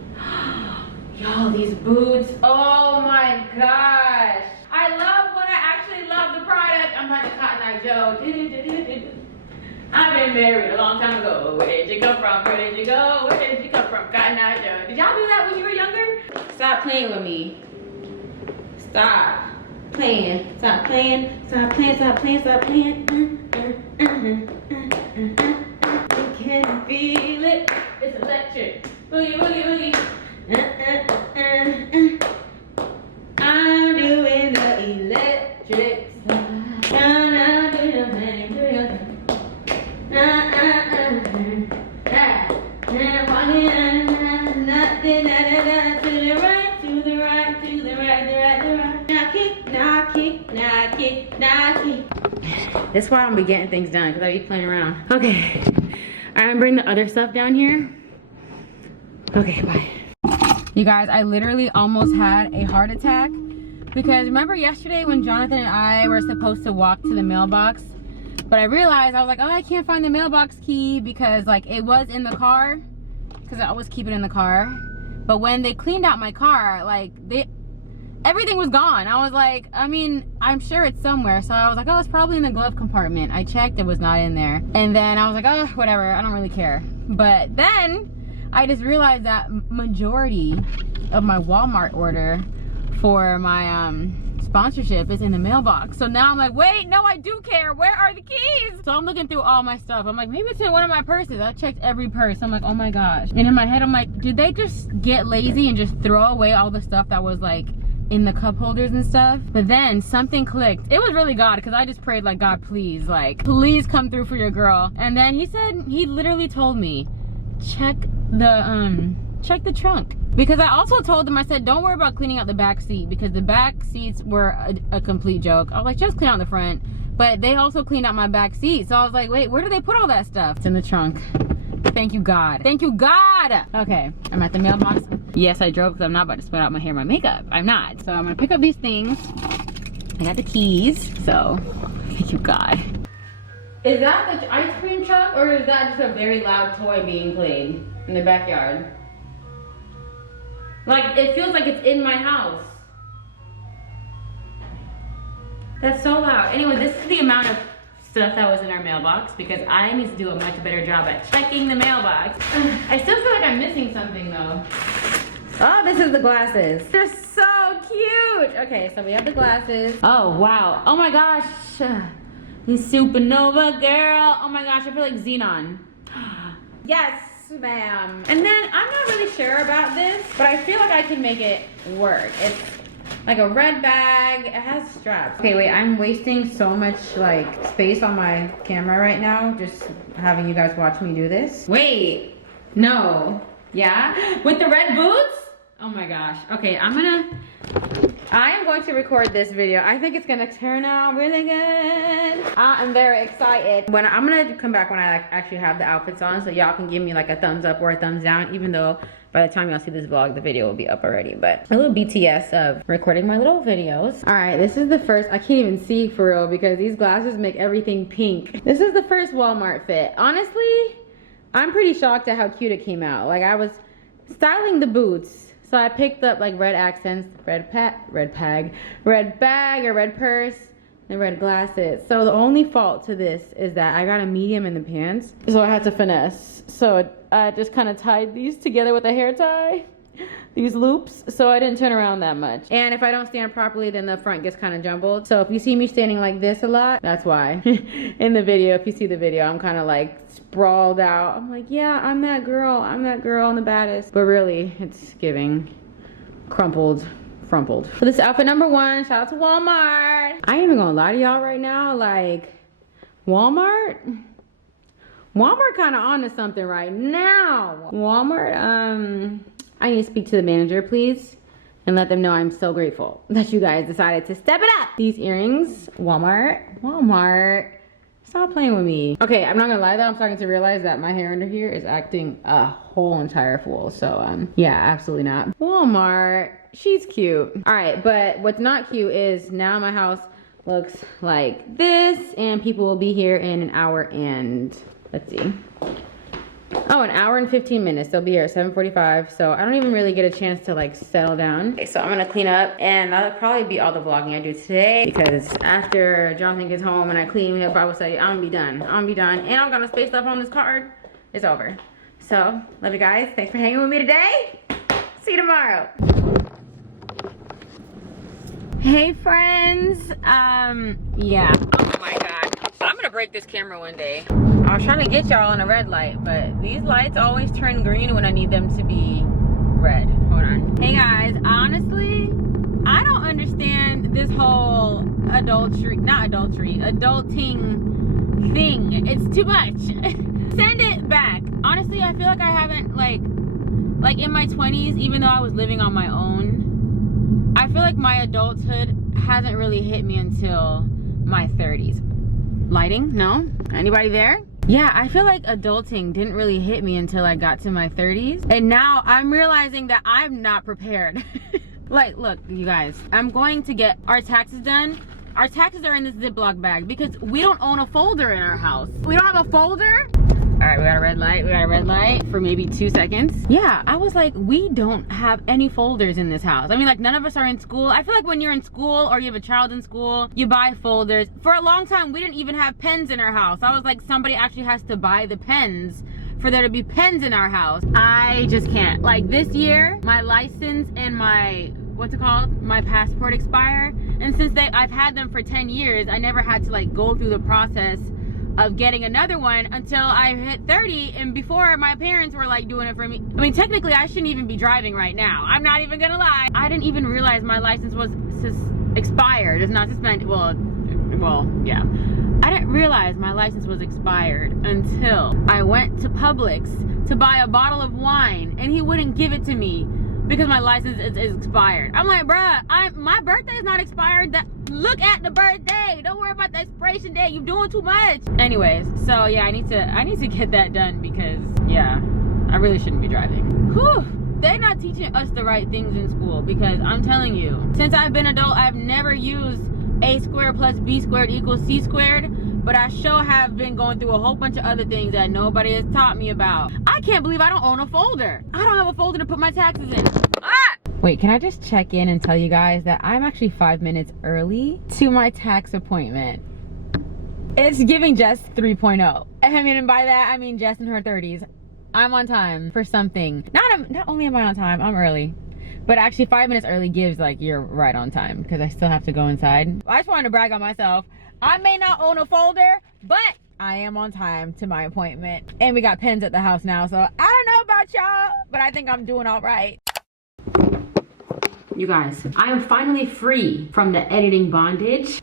Yo, these boots, oh my gosh. I love when I actually love the product. I'm like a Cotton Eye Joe. I've been married a long time ago. Where did you come from? Where did you go? Where did you come from? Cotton Eye Joe. Did y'all do that when you were younger? Stop playing with me. Stop playing. Stop playing. Stop playing. Stop playing. Stop playing. You can feel it. It's electric. Boogie, boogie, boogie. I'm doing the electric slide. Now do your thing, do your thing. To the right, to the right, to the right, the right, the right. Now kick, now kick, now kick, now kick. That's why I'm be getting things done, because I be playing around. Okay, I'm gonna bring the other stuff down here. Okay, bye. You guys, I literally almost had a heart attack because remember yesterday when Jonathan and I were supposed to walk to the mailbox, but I realized, I was like, oh, I can't find the mailbox key because like it was in the car, because I always keep it in the car. But when they cleaned out my car, like everything was gone. I was like, I mean, I'm sure it's somewhere. So I was like, oh, it's probably in the glove compartment. I checked, it was not in there. And then I was like, oh, whatever, I don't really care. But then I just realized that majority of my Walmart order for my sponsorship is in the mailbox. So now I'm like, wait, no, I do care. Where are the keys? So I'm looking through all my stuff. I'm like, maybe it's in one of my purses. I checked every purse. I'm like, oh my gosh. And in my head, I'm like, did they just get lazy and just throw away all the stuff that was like in the cup holders and stuff? But then something clicked. It was really God, because I just prayed like, God, please come through for your girl. And then he said, he literally told me, check the trunk. Because I also told them, I said, don't worry about cleaning out the back seat, because the back seats were a complete joke. I was like, just clean out the front. But they also cleaned out my back seat. So I was like, wait, where do they put all that stuff? It's in the trunk. Thank you, God. Thank you, God. Okay, I'm at the mailbox. Yes, I drove because I'm not about to sweat out my hair and my makeup. I'm not. So I'm gonna pick up these things. I got the keys, so thank you, God. Is that the ice cream truck, or is that just a very loud toy being played in the backyard? Like, it feels like it's in my house. That's so loud. Anyway, this is the amount of stuff that was in our mailbox, because I need to do a much better job at checking the mailbox. I still feel like I'm missing something though. Oh, this is the glasses. They're so cute. Okay, so we have the glasses. Oh, wow. Oh my gosh. You supernova girl. Oh my gosh, I feel like Xenon. Yes, ma'am. And then I'm not really sure about this, but I feel like I can make it work. It's like a red bag. It has straps. Okay, wait, I'm wasting so much like space on my camera right now, just having you guys watch me do this. Wait, no. Yeah, with the red boots? Oh my gosh. Okay, I am going to record this video. I think it's gonna turn out really good. I am very excited. I'm gonna come back when I like actually have the outfits on, so y'all can give me like a thumbs up or a thumbs down, even though by the time y'all see this vlog, the video will be up already. But a little BTS of recording my little videos. All right, this is the first, I can't even see for real because these glasses make everything pink. This is the first Walmart fit. Honestly, I'm pretty shocked at how cute it came out. Like I was styling the boots. So I picked up like red accents, red bag or red purse, and red glasses. So the only fault to this is that I got a medium in the pants, so I had to finesse. So I just kind of tied these together with a hair tie, these loops, so I didn't turn around that much. And if I don't stand properly, then the front gets kind of jumbled. So if you see me standing like this a lot, that's why. In the video, if you see the video, I'm kind of like sprawled out. I'm like, yeah, I'm that girl. I'm that girl. I'm the baddest. But really, it's giving crumpled. So this is outfit number 1. Shout out to Walmart. I ain't even gonna lie to y'all right now. Like, Walmart kind of on to something right now. Walmart, I need to speak to the manager, please, and let them know I'm so grateful that you guys decided to step it up. These earrings, Walmart, stop playing with me. Okay, I'm not gonna lie though, I'm starting to realize that my hair under here is acting a whole entire fool. So, yeah, absolutely not. Walmart, she's cute. All right, but what's not cute is now my house looks like this, and people will be here in an hour and, let's see. Oh, an hour and 15 minutes. They'll be here at 7:45, so I don't even really get a chance to like settle down. Okay, so I'm gonna clean up, and that'll probably be all the vlogging I do today, because after Jonathan gets home and I clean, he'll probably say, I'm gonna be done, and I'm gonna space stuff on this card. It's over. So, love you guys. Thanks for hanging with me today. See you tomorrow. Hey friends, yeah, oh my god, I'm gonna break this camera one day. I was trying to get y'all on a red light, but these lights always turn green when I need them to be red. Hold on. Hey guys, honestly, I don't understand this whole adulting thing. It's too much. Send it back. Honestly, I feel like I haven't like in my 20s, even though I was living on my own, I feel like my adulthood hasn't really hit me until my 30s. Lighting? No? Anybody there? Yeah, I feel like adulting didn't really hit me until I got to my 30s. And now I'm realizing that I'm not prepared. Like, look, you guys, I'm going to get our taxes done. Our taxes are in this Ziploc bag because we don't own a folder in our house. We don't have a folder? All right, we got a red light. We got a red light for maybe 2 seconds. Yeah, I was like, we don't have any folders in this house. I mean, like, none of us are in school. I feel like when you're in school or you have a child in school, you buy folders. For a long time, we didn't even have pens in our house. I was like, somebody actually has to buy the pens for there to be pens in our house. I just can't. Like, this year, my license and my, what's it called? My passport expire. And since I've had them for 10 years, I never had to like go through the process of getting another one until I hit 30, and before my parents were like doing it for me. I mean, technically I shouldn't even be driving right now. I'm not even gonna lie. I didn't even realize my license was expired. It's not suspended. Well, yeah. I didn't realize my license was expired until I went to Publix to buy a bottle of wine, and he wouldn't give it to me because my license is expired. I'm like, bruh, my birthday is not expired. Look at the birthday. Don't worry about the expiration date. You're doing too much. Anyways, so yeah, I need to get that done because yeah, I really shouldn't be driving. Whew, they're not teaching us the right things in school, because I'm telling you, since I've been adult, I've never used a squared plus b squared equals c squared, but I sure have been going through a whole bunch of other things that nobody has taught me about. I can't believe I don't own a folder. I don't have a folder to put my taxes in. Ah! Wait, can I just check in and tell you guys that I'm actually 5 minutes early to my tax appointment. It's giving Jess 3.0. I mean, and by that, I mean Jess in her 30s. I'm on time for something. Not only am I on time, I'm early. But actually 5 minutes early gives like you're right on time, because I still have to go inside. I just wanted to brag on myself. I may not own a folder, but I am on time to my appointment. And we got pens at the house now, so I don't know about y'all, but I think I'm doing all right. You guys, I am finally free from the editing bondage.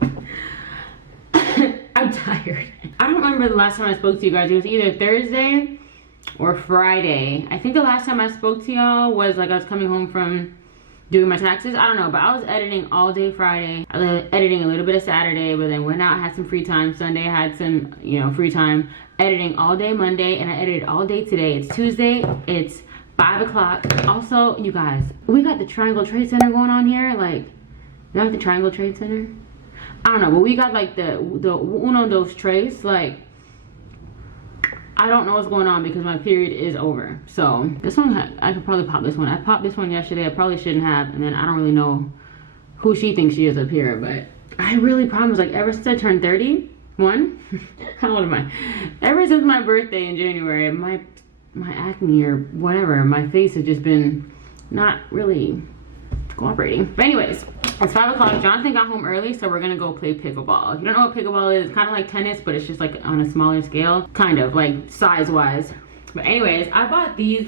I'm tired. I don't remember the last time I spoke to you guys. It was either Thursday or Friday. I think the last time I spoke to y'all was like I was coming home from doing my taxes. I don't know, but I was editing all day Friday. I was editing a little bit of Saturday, but then went out, had some free time. Sunday I had some, you know, free time. Editing all day Monday, and I edited all day today. It's Tuesday. It's 5 o'clock. Also, you guys, we got the Triangle Trade Center going on here. Like, you got the Triangle Trade Center? I don't know, but we got like the uno dos tres. Like, I don't know what's going on because my period is over. So this one, I could probably pop this one. I popped this one yesterday. I probably shouldn't have. And then I don't really know who she thinks she is up here. But I really promise, like ever since I turned 31, how old am I? Ever since my birthday in January, my acne or whatever, my face has just been not really cooperating. But anyways, it's 5 o'clock. Jonathan got home early, so we're gonna go play pickleball. If you don't know what pickleball is, it's kind of like tennis, but it's just like on a smaller scale, kind of like size wise. But anyways, I bought these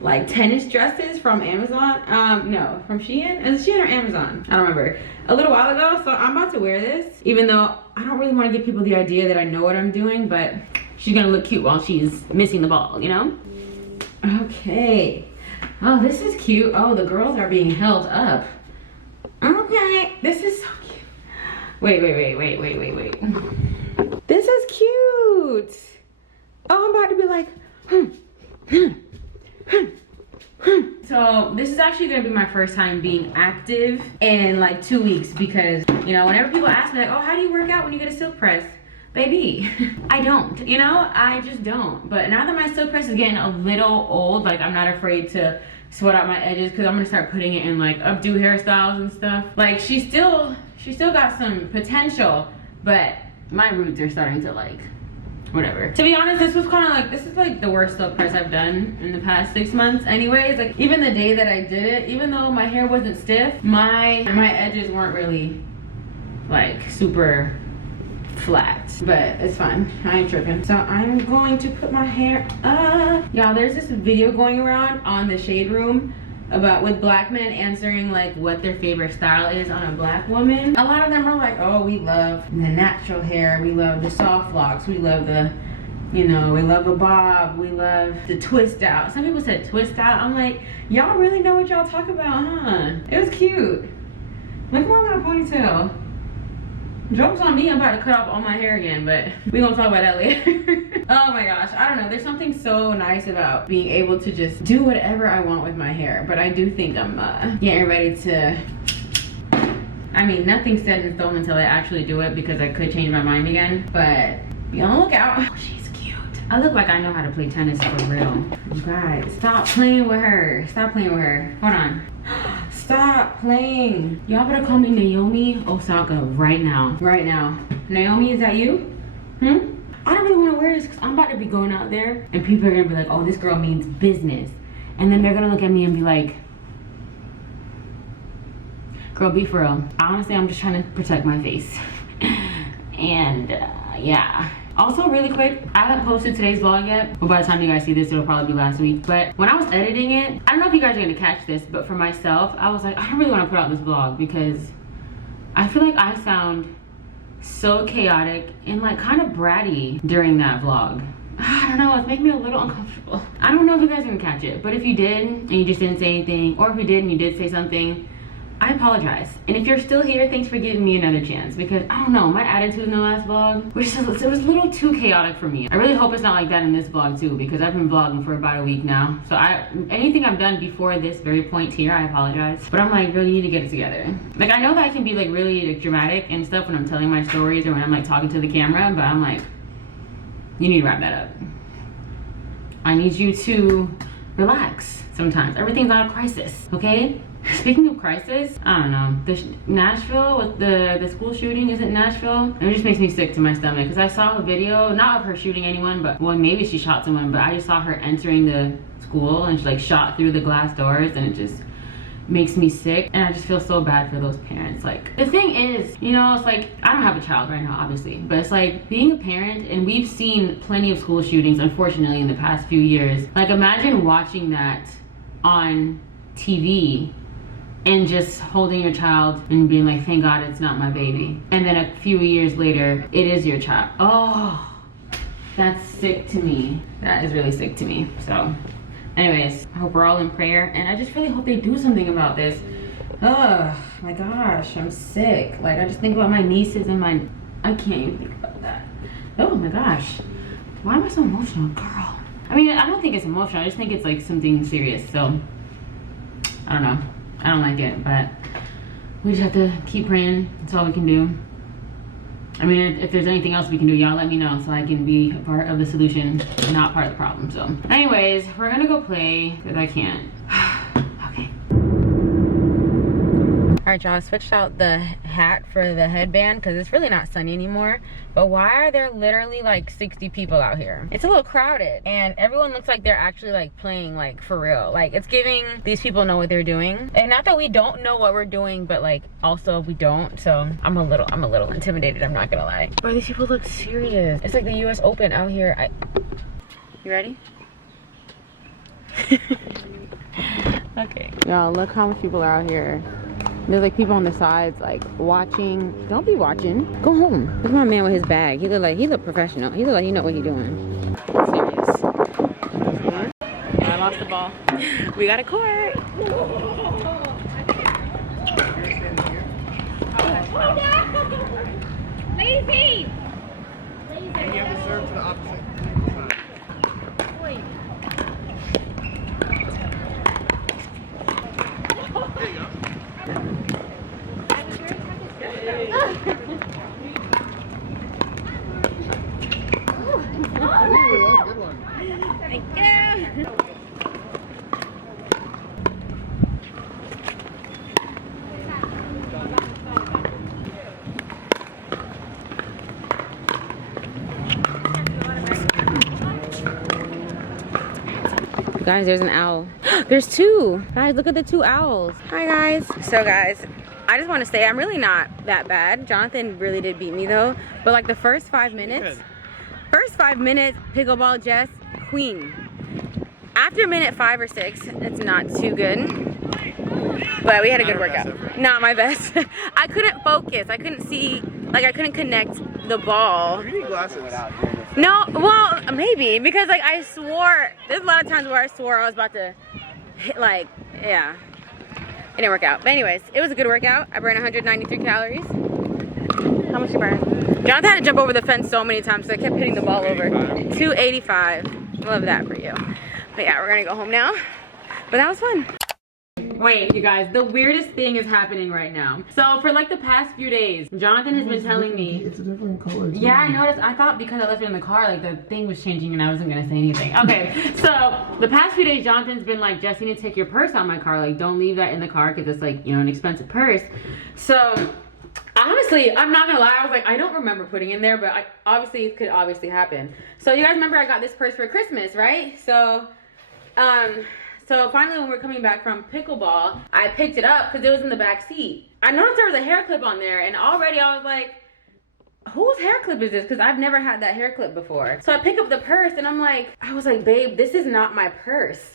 like tennis dresses from Amazon. No, from Shein. Is it Shein or Amazon? I don't remember. A little while ago, so I'm about to wear this, even though I don't really want to give people the idea that I know what I'm doing, but she's gonna look cute while she's missing the ball, you know? Okay. Oh, this is cute. Oh, the girls are being held up. Okay, this is so cute. Wait. This is cute. Oh, I'm about to be like, So this is actually gonna be my first time being active in like 2 weeks because, you know, whenever people ask me like, oh, how do you work out when you get a silk press? Baby, I don't, you know, I just don't. But now that my silk press is getting a little old, like I'm not afraid to sweat out my edges because I'm gonna start putting it in like updo hairstyles and stuff. Like she still got some potential, but my roots are starting to like, whatever. To be honest, this is like the worst silk press I've done in the past 6 months anyways. Like even the day that I did it, even though my hair wasn't stiff, my edges weren't really like super flat, but it's fine. I ain't tripping. So I'm going to put my hair up. Y'all, there's this video going around on the Shade Room with black men answering like what their favorite style is on a black woman. A lot of them are like, oh, we love the natural hair, we love the soft locks, we love the, you know, we love a bob, we love the twist out. Some people said twist out. I'm like, y'all really know what y'all talk about, huh? It was cute. Look at my ponytail. Joke's on me, I'm about to cut off all my hair again, but we gonna talk about that later. Oh my gosh, I don't know, there's something so nice about being able to just do whatever I want with my hair, but I do think I'm getting ready to, I mean, nothing's set in stone until I actually do it because I could change my mind again, but be on the lookout. Oh, she's cute. I look like I know how to play tennis for real. You guys, stop playing with her. Stop playing with her. Hold on. Stop playing. Y'all better call me Naomi Osaka right now. Right now. Naomi, is that you? I don't really want to wear this because I'm about to be going out there and people are going to be like, oh, this girl means business. And then they're going to look at me and be like, girl, be for real. Honestly, I'm just trying to protect my face. And yeah. Also, really quick, I haven't posted today's vlog yet, but by the time you guys see this, it'll probably be last week. But when I was editing it, I don't know if you guys are gonna catch this, but for myself, I was like, I don't really wanna put out this vlog because I feel like I sound so chaotic and like kind of bratty during that vlog. I don't know, it's making me a little uncomfortable. I don't know if you guys are gonna catch it, but if you did and you just didn't say anything, or if you did and you did say something, I apologize. And if you're still here, thanks for giving me another chance because I don't know, my attitude in the last vlog was just, it was a little too chaotic for me. I really hope it's not like that in this vlog too because I've been vlogging for about a week now. So anything I've done before this very point here, I apologize. But I'm like, girl, you need to get it together. Like I know that I can be like really like, dramatic and stuff when I'm telling my stories or when I'm like talking to the camera, but I'm like, you need to wrap that up. I need you to relax sometimes. Everything's not a crisis, okay? Speaking of crisis, I don't know, Nashville with the school shooting, is it Nashville? It just makes me sick to my stomach because I saw a video, not of her shooting anyone, but well, maybe she shot someone, but I just saw her entering the school and she like shot through the glass doors and it just makes me sick and I just feel so bad for those parents. Like the thing is, you know, it's like I don't have a child right now obviously, but it's like being a parent and we've seen plenty of school shootings unfortunately in the past few years. Like imagine watching that on TV and just holding your child and being like, thank God it's not my baby. And then a few years later, it is your child. Oh, That's sick to me. That is really sick to me. So anyways, I hope we're all in prayer, and I just really hope they do something about this. Oh my gosh, I'm sick. Like, I just think about my nieces and I can't even think about that. Oh my gosh, why am I so emotional, girl? I mean, I don't think it's emotional, I just think it's like something serious. So I don't know, I don't like it, but we just have to keep praying. That's all we can do. I mean, if there's anything else we can do, y'all let me know so I can be a part of the solution, not part of the problem. So anyways, we're gonna go play because I can't. Okay. All right, y'all, I switched out the hat for the headband because it's really not sunny anymore. But why are there literally like 60 people out here? It's a little crowded and everyone looks like they're actually like playing like for real. Like, it's giving these people know what they're doing. And not that we don't know what we're doing, but like also we don't. So I'm a little intimidated, I'm not gonna lie. But these people look serious. It's like the US Open out here. You ready? Okay. Y'all, look how much people are out here. There's like people on the sides like watching. Don't be watching. Go home. Look at my man with his bag. He look professional. He look like he know what he doing. Serious. I lost the ball. We got a court. Lazy. And you have to serve to the opposite side. There you go. Good one. Thank you. Guys, there's an owl. There's two. Guys, look at the two owls. Hi, guys. So, guys, I just want to say I'm really not that bad. Jonathan really did beat me, though. But, like, the first 5 minutes, pickleball, Jess, queen. After minute 5 or 6, it's not too good. But we had a good workout. Not my best. I couldn't focus. I couldn't see, like, I couldn't connect the ball. You need glasses. No, well, maybe, because like I swore, there's a lot of times where I swore I was about to hit, like, yeah. It didn't work out. But anyways, it was a good workout. I burned 193 calories. How much you burn? Jonathan had to jump over the fence so many times, so I kept hitting the ball over. 285. Love that for you. But yeah, we're gonna go home now. But that was fun. Wait, you guys, the weirdest thing is happening right now. So for like the past few days, Jonathan has been telling me. It's a different color. Too. Yeah, I noticed. I thought because I left it in the car, like the thing was changing and I wasn't gonna say anything. Okay, so the past few days, Jonathan's been like, Jess, you need to take your purse out of my car. Like, don't leave that in the car because it's like, you know, an expensive purse. So honestly, I'm not gonna lie, I was like, I don't remember putting in there, but it could obviously happen. So you guys remember I got this purse for Christmas, right? So finally when we're coming back from pickleball, I picked it up because it was in the back seat. I noticed there was a hair clip on there and already I was like, whose hair clip is this? Because I've never had that hair clip before. So I pick up the purse and I was like, babe, this is not my purse.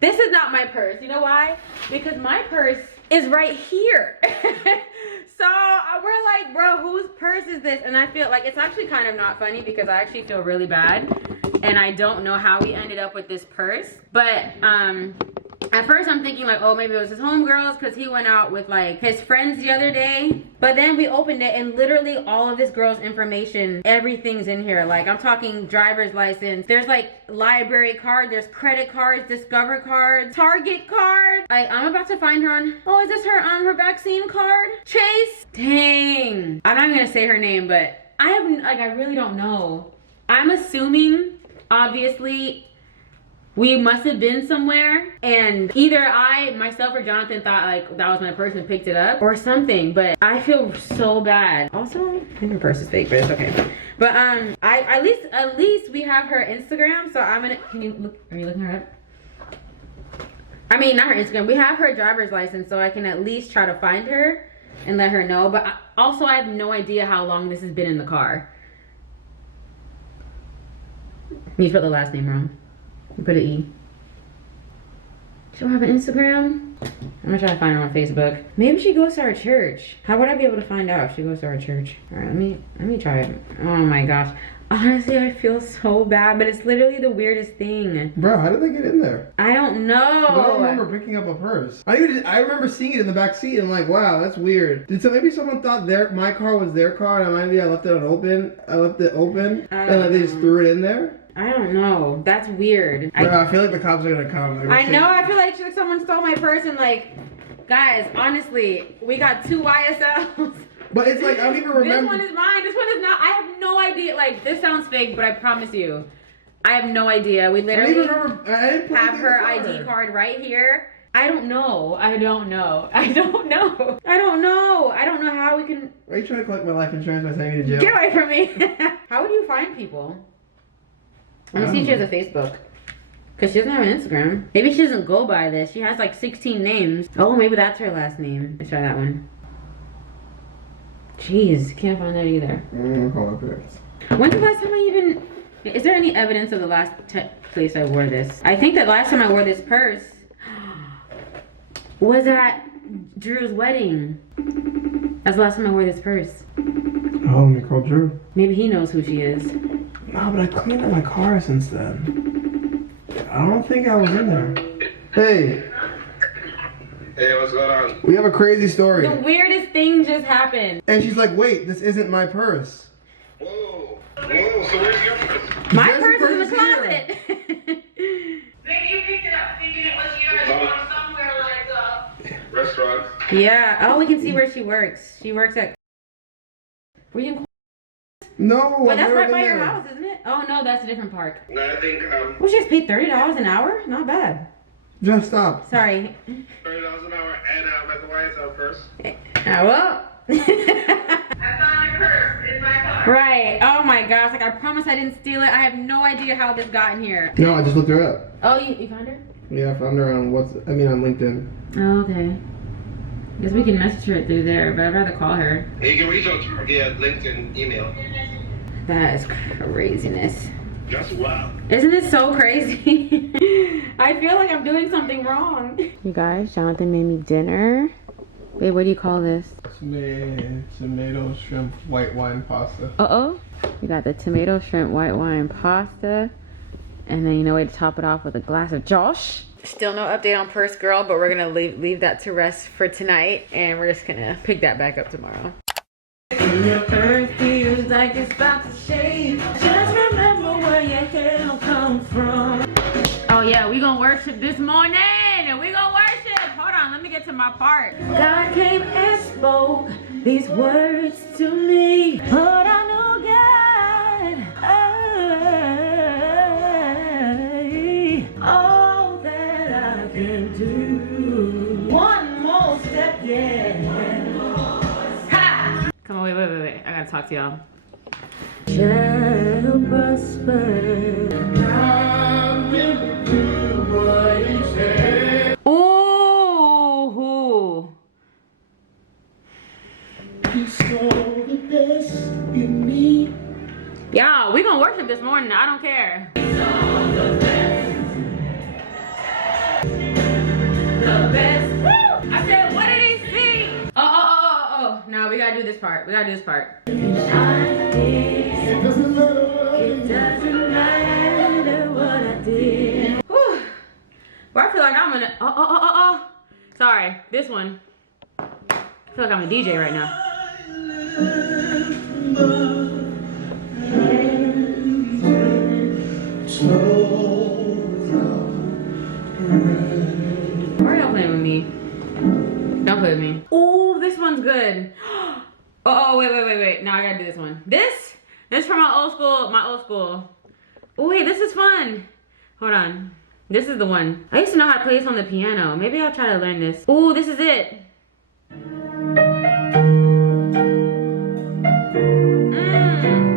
This is not my purse. You know why? Because my purse is right here. So we're like, bro, whose purse is this? And I feel like it's actually kind of not funny because I actually feel really bad. And I don't know how we ended up with this purse. But at first I'm thinking like, oh, maybe it was his homegirls because he went out with like his friends the other day. But then we opened it and literally all of this girl's information, everything's in here. Like I'm talking driver's license. There's like library card, there's credit cards, Discover cards, Target card. Like I'm about to find her on, oh, is this her vaccine card? Chase? Dang. I'm not gonna say her name, but I really don't know. I'm assuming, obviously, we must have been somewhere and either myself or Jonathan thought like that was my purse and picked it up or something, but I feel so bad. Also, I think her purse is fake, but it's okay. But at least we have her Instagram, so I'm gonna, can you look, are you looking her up? I mean, not her Instagram, we have her driver's license, so I can at least try to find her and let her know, but also I have no idea how long this has been in the car. You spelled the last name wrong. You put an E. She don't have an Instagram? I'm gonna try to find her on Facebook. Maybe she goes to our church. How would I be able to find out if she goes to our church? All right, let me try it. Oh my gosh. Honestly, I feel so bad, but it's literally the weirdest thing. Bro, how did they get in there? I don't know. I don't remember picking up a purse. I remember seeing it in the back seat and I'm like, wow, that's weird. Maybe someone thought my car was their car and maybe I left it open. I left it open and like they just threw it in there. I don't know. That's weird. Bro, I feel like the cops are gonna come. I know. I feel like someone stole my purse and like, guys, honestly, we got 2 YSLs. But it's like, I don't even remember. This one is mine. This one is not. I have no idea. Like, this sounds fake, but I promise you, I have no idea. We literally have her ID card right here. I don't know. I don't know. I don't know. I don't know. I don't know how we can. Are you trying to collect my life insurance by sending me to jail? Get away from me. How would you find people? Let me see if she has a Facebook. Because she doesn't have an Instagram. Maybe she doesn't go by this. She has like 16 names. Oh, maybe that's her last name. Let's try that one. Jeez, can't find that either. I'm calling my parents. When's the last time I even... Is there any evidence of the last place I wore this? I think that last time I wore this purse was at Drew's wedding. That's the last time I wore this purse. Oh, let me call Drew. Maybe he knows who she is. No, but I cleaned up my car since then. I don't think I was in there. Hey. Hey, what's going on? We have a crazy story. The weirdest thing just happened. And she's like, wait, this isn't my purse. Whoa. Whoa, so where's your purse? My There's purse is in the here. closet. Maybe you picked it up thinking it was yours from somewhere like Restaurant. Yeah. Oh, we can see where she works. She works at... Were you in... No, But I've that's never right been by your there. house, isn't it? Oh, no, that's a different park. No, I think, Well, she just paid $30 an hour? Not bad. Just stop. Sorry. $30 an hour and at the YSL purse. Well. I found your purse in my car. Right. Oh my gosh. Like, I promise I didn't steal it. I have no idea how this got in here. No, I just looked her up. Oh, you found her? Yeah, I found her on on LinkedIn. Oh, okay. Guess we can message her through there, but I'd rather call her. You can reach out to her via LinkedIn email. That is craziness. Just wow. Isn't it so crazy? I feel like I'm doing something wrong. You guys, Jonathan made me dinner. Babe, what do you call this? Tomato, shrimp, white wine pasta. Uh-oh. You got the tomato, shrimp, white wine pasta. And then, you know, way to top it off with a glass of Josh. Still no update on Purse Girl, but we're gonna leave that to rest for tonight. And we're just gonna pick that back up tomorrow. Your earth feels like it's about to shake. Just remember where your hell comes from. Oh yeah, we gonna worship this morning. We gonna worship. Hold on, let me get to my part. God came and spoke these words to me, but I know God. All that I can do. One more step, yeah. Ha! Come on, wait. I gotta talk to y'all. Shall prosper. God will do what he said. Ooh. You saw the best in me. Y'all, we gonna worship this morning. I don't care. The best. Woo! I said, what did he sing? Oh. No, we gotta do this part. It doesn't matter what I did. Whew. Well, I feel like I'm gonna. Oh. Sorry, this one. I feel like I'm a DJ right now. Why are y'all playing with me? Don't play with me. Oh, this one's good. Oh, wait. Now I gotta do this one. This from my old school. Oh, wait, this is fun. Hold on. This is the one. I used to know how to play this on the piano. Maybe I'll try to learn this. Oh, this is it.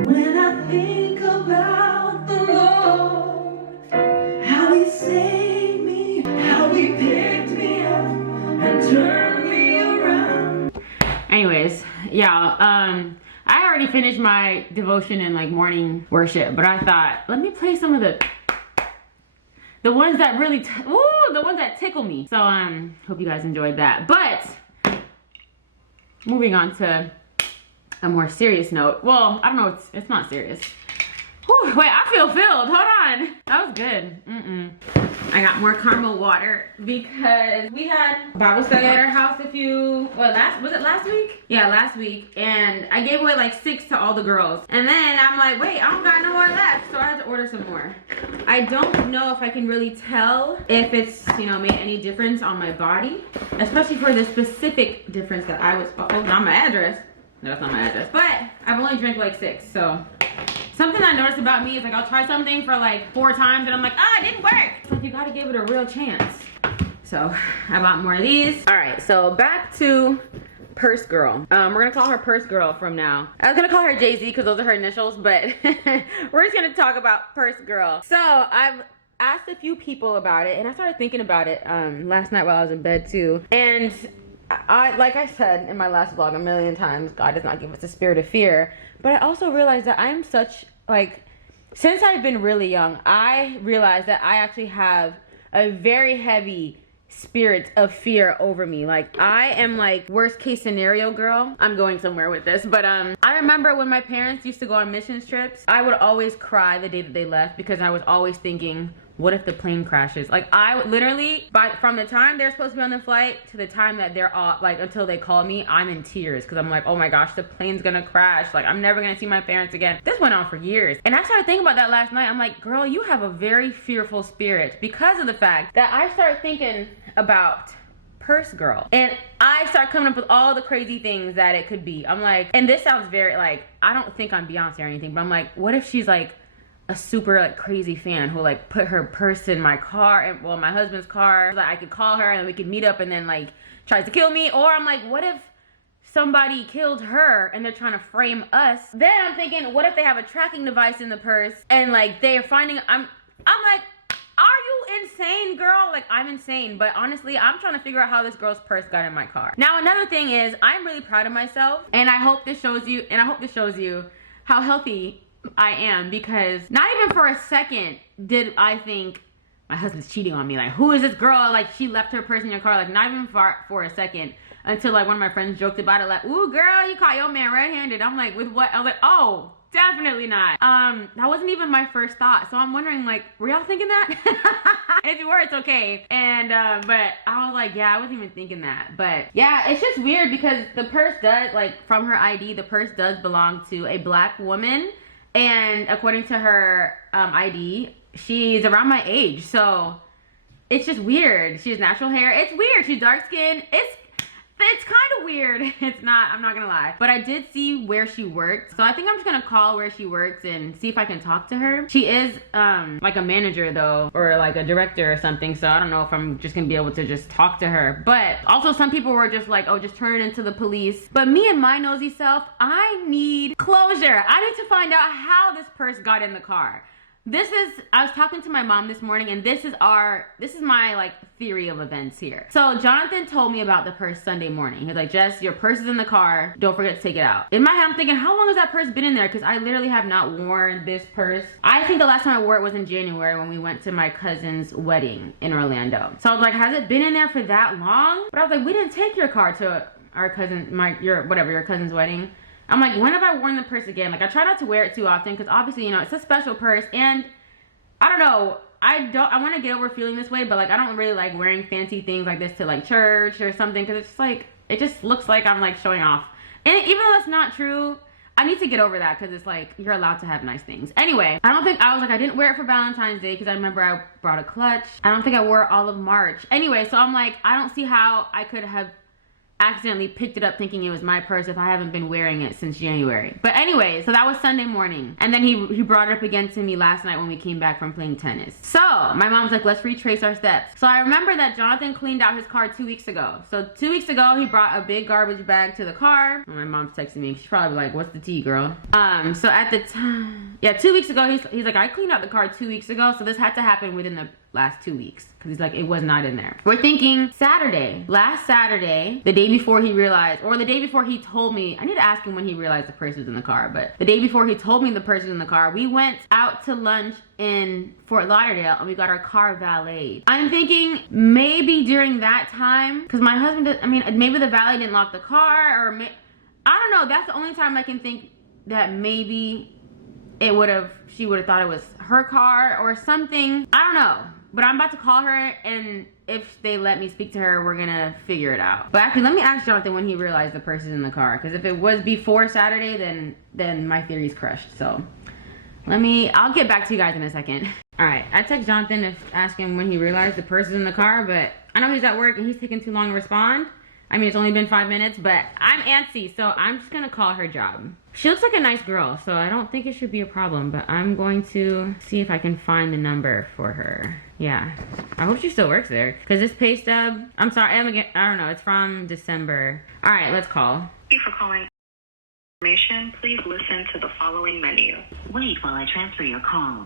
When I think about the Lord, how he saved me, how he picked me up and turned me around. Anyways, y'all, I already finished my devotion and like morning worship, but I thought, let me play some of the the ones that really, the ones that tickle me. So hope you guys enjoyed that. But moving on to a more serious note. Well, I don't know, it's not serious. Whew, wait, I feel filled. Hold on. That was good. I got more caramel water because we had Bible study at our house was it last week? Yeah, last week. And I gave away like 6 to all the girls. And then I'm like, wait, I don't got no more left. So I had to order some more. I don't know if I can really tell if it's, you know, made any difference on my body. Especially for the specific difference that I was, oh, not my address. No, that's not my address. But I've only drank like 6, so. Something I noticed about me is like I'll try something for like 4 times and I'm like, ah, it didn't work. It's like you gotta give it a real chance. So I bought more of these. All right, so back to Purse Girl. We're gonna call her Purse Girl from now. I was gonna call her Jay-Z because those are her initials, but we're just gonna talk about Purse Girl. So I've asked a few people about it and I started thinking about it last night while I was in bed too. And like I said in my last vlog a million times, God does not give us a spirit of fear. But I also realized that I am such, like, since I've been really young, I realized that I actually have a very heavy spirit of fear over me. Like, I am like worst case scenario girl. I'm going somewhere with this, but I remember when my parents used to go on missions trips, I would always cry the day that they left because I was always thinking, what if the plane crashes? Like, I literally, from the time they're supposed to be on the flight to the time that they're off, like until they call me, I'm in tears because I'm like, oh my gosh, the plane's gonna crash. Like, I'm never gonna see my parents again. This went on for years. And I started thinking about that last night. I'm like, girl, you have a very fearful spirit because of the fact that I started thinking about Purse Girl. And I start coming up with all the crazy things that it could be. I'm like, and this sounds very like, I don't think I'm Beyonce or anything, but I'm like, what if she's like a super like crazy fan who like put her purse in my car and well my husband's car so that I could call her and we could meet up and then like tries to kill me? Or I'm like, what if somebody killed her and they're trying to frame us? Then I'm thinking, what if they have a tracking device in the purse and like they're finding, I'm like, are you insane, girl? Like, I'm insane, but honestly, I'm trying to figure out how this girl's purse got in my car. Now, another thing is, I'm really proud of myself, and I hope this shows you how healthy I am, because not even for a second did I think my husband's cheating on me. Like, who is this girl? Like, she left her purse in your car. Like, not even for a second, until like one of my friends joked about it. Like, ooh, girl, you caught your man red-handed. I'm like, with what? I was like, oh, definitely not. That wasn't even my first thought. So I'm wondering, like, were y'all thinking that? If you were, it's okay. And but I was like, yeah, I wasn't even thinking that. But yeah, it's just weird because the purse does, like, from her ID, the purse does belong to a black woman. And according to her ID, she's around my age. So it's just weird. She has natural hair. It's weird. She's dark skinned. It's kind of weird. It's not, I'm not gonna lie. But I did see where she worked. So I think I'm just gonna call where she works and see if I can talk to her. She is like a manager though, or like a director or something. So I don't know if I'm just gonna be able to just talk to her. But also some people were just like, oh, just turn it into the police. But me and my nosy self, I need closure. I need to find out how this purse got in the car. I was talking to my mom this morning, and this is my like theory of events here. So Jonathan told me about the purse Sunday morning. He's like, Jess, your purse is in the car. Don't forget to take it out. In my head, I'm thinking, how long has that purse been in there? Because I literally have not worn this purse. I think the last time I wore it was in January when we went to my cousin's wedding in Orlando. So I was like, has it been in there for that long? But I was like, we didn't take your car to our cousin, your cousin's wedding. I'm like, when have I worn the purse again? Like, I try not to wear it too often because obviously, you know, it's a special purse. And I don't know, I want to get over feeling this way, but like, I don't really like wearing fancy things like this to like church or something, because it's just like, it just looks like I'm like showing off. And even though that's not true, I need to get over that, because it's like, you're allowed to have nice things. Anyway, I didn't wear it for Valentine's Day because I remember I brought a clutch. I don't think I wore it all of March. Anyway, so I'm like, I don't see how I could have accidentally picked it up thinking it was my purse if I haven't been wearing it since January. But anyway, so that was Sunday morning. And then he brought it up again to me last night when we came back from playing tennis. So my mom's like, let's retrace our steps. So I remember that Jonathan cleaned out his car 2 weeks ago. So 2 weeks ago, he brought a big garbage bag to the car. And my mom's texting me. She's probably like, what's the tea, girl? So at the time, yeah, 2 weeks ago, he's like, I cleaned out the car 2 weeks ago. So this had to happen within the last 2 weeks because he's like, it was not in there. We're thinking Saturday, last Saturday, the day before he realized, or the day before he told me, I need to ask him when he realized the purse was in the car, but the day before he told me the purse was in the car, we went out to lunch in Fort Lauderdale and we got our car valeted. I'm thinking maybe during that time, because my husband did, I mean, maybe the valet didn't lock the car, or I don't know. That's the only time I can think that maybe she would have thought it was her car or something. I don't know. But I'm about to call her, and if they let me speak to her, we're gonna figure it out. But actually, let me ask Jonathan when he realized the purse is in the car, because if it was before Saturday, then my theory's crushed. So I'll get back to you guys in a second. All right, I text Jonathan to ask him when he realized the purse is in the car, but I know he's at work and he's taking too long to respond. I mean, it's only been 5 minutes, but I'm antsy, so I'm just gonna call her job. She looks like a nice girl, so I don't think it should be a problem, but I'm going to see if I can find the number for her. Yeah, I hope she still works there, because this pay stub, I'm sorry, I don't know, it's from December. All right, let's call. Thank you for calling. Information, please listen to the following menu. Wait while I transfer your call.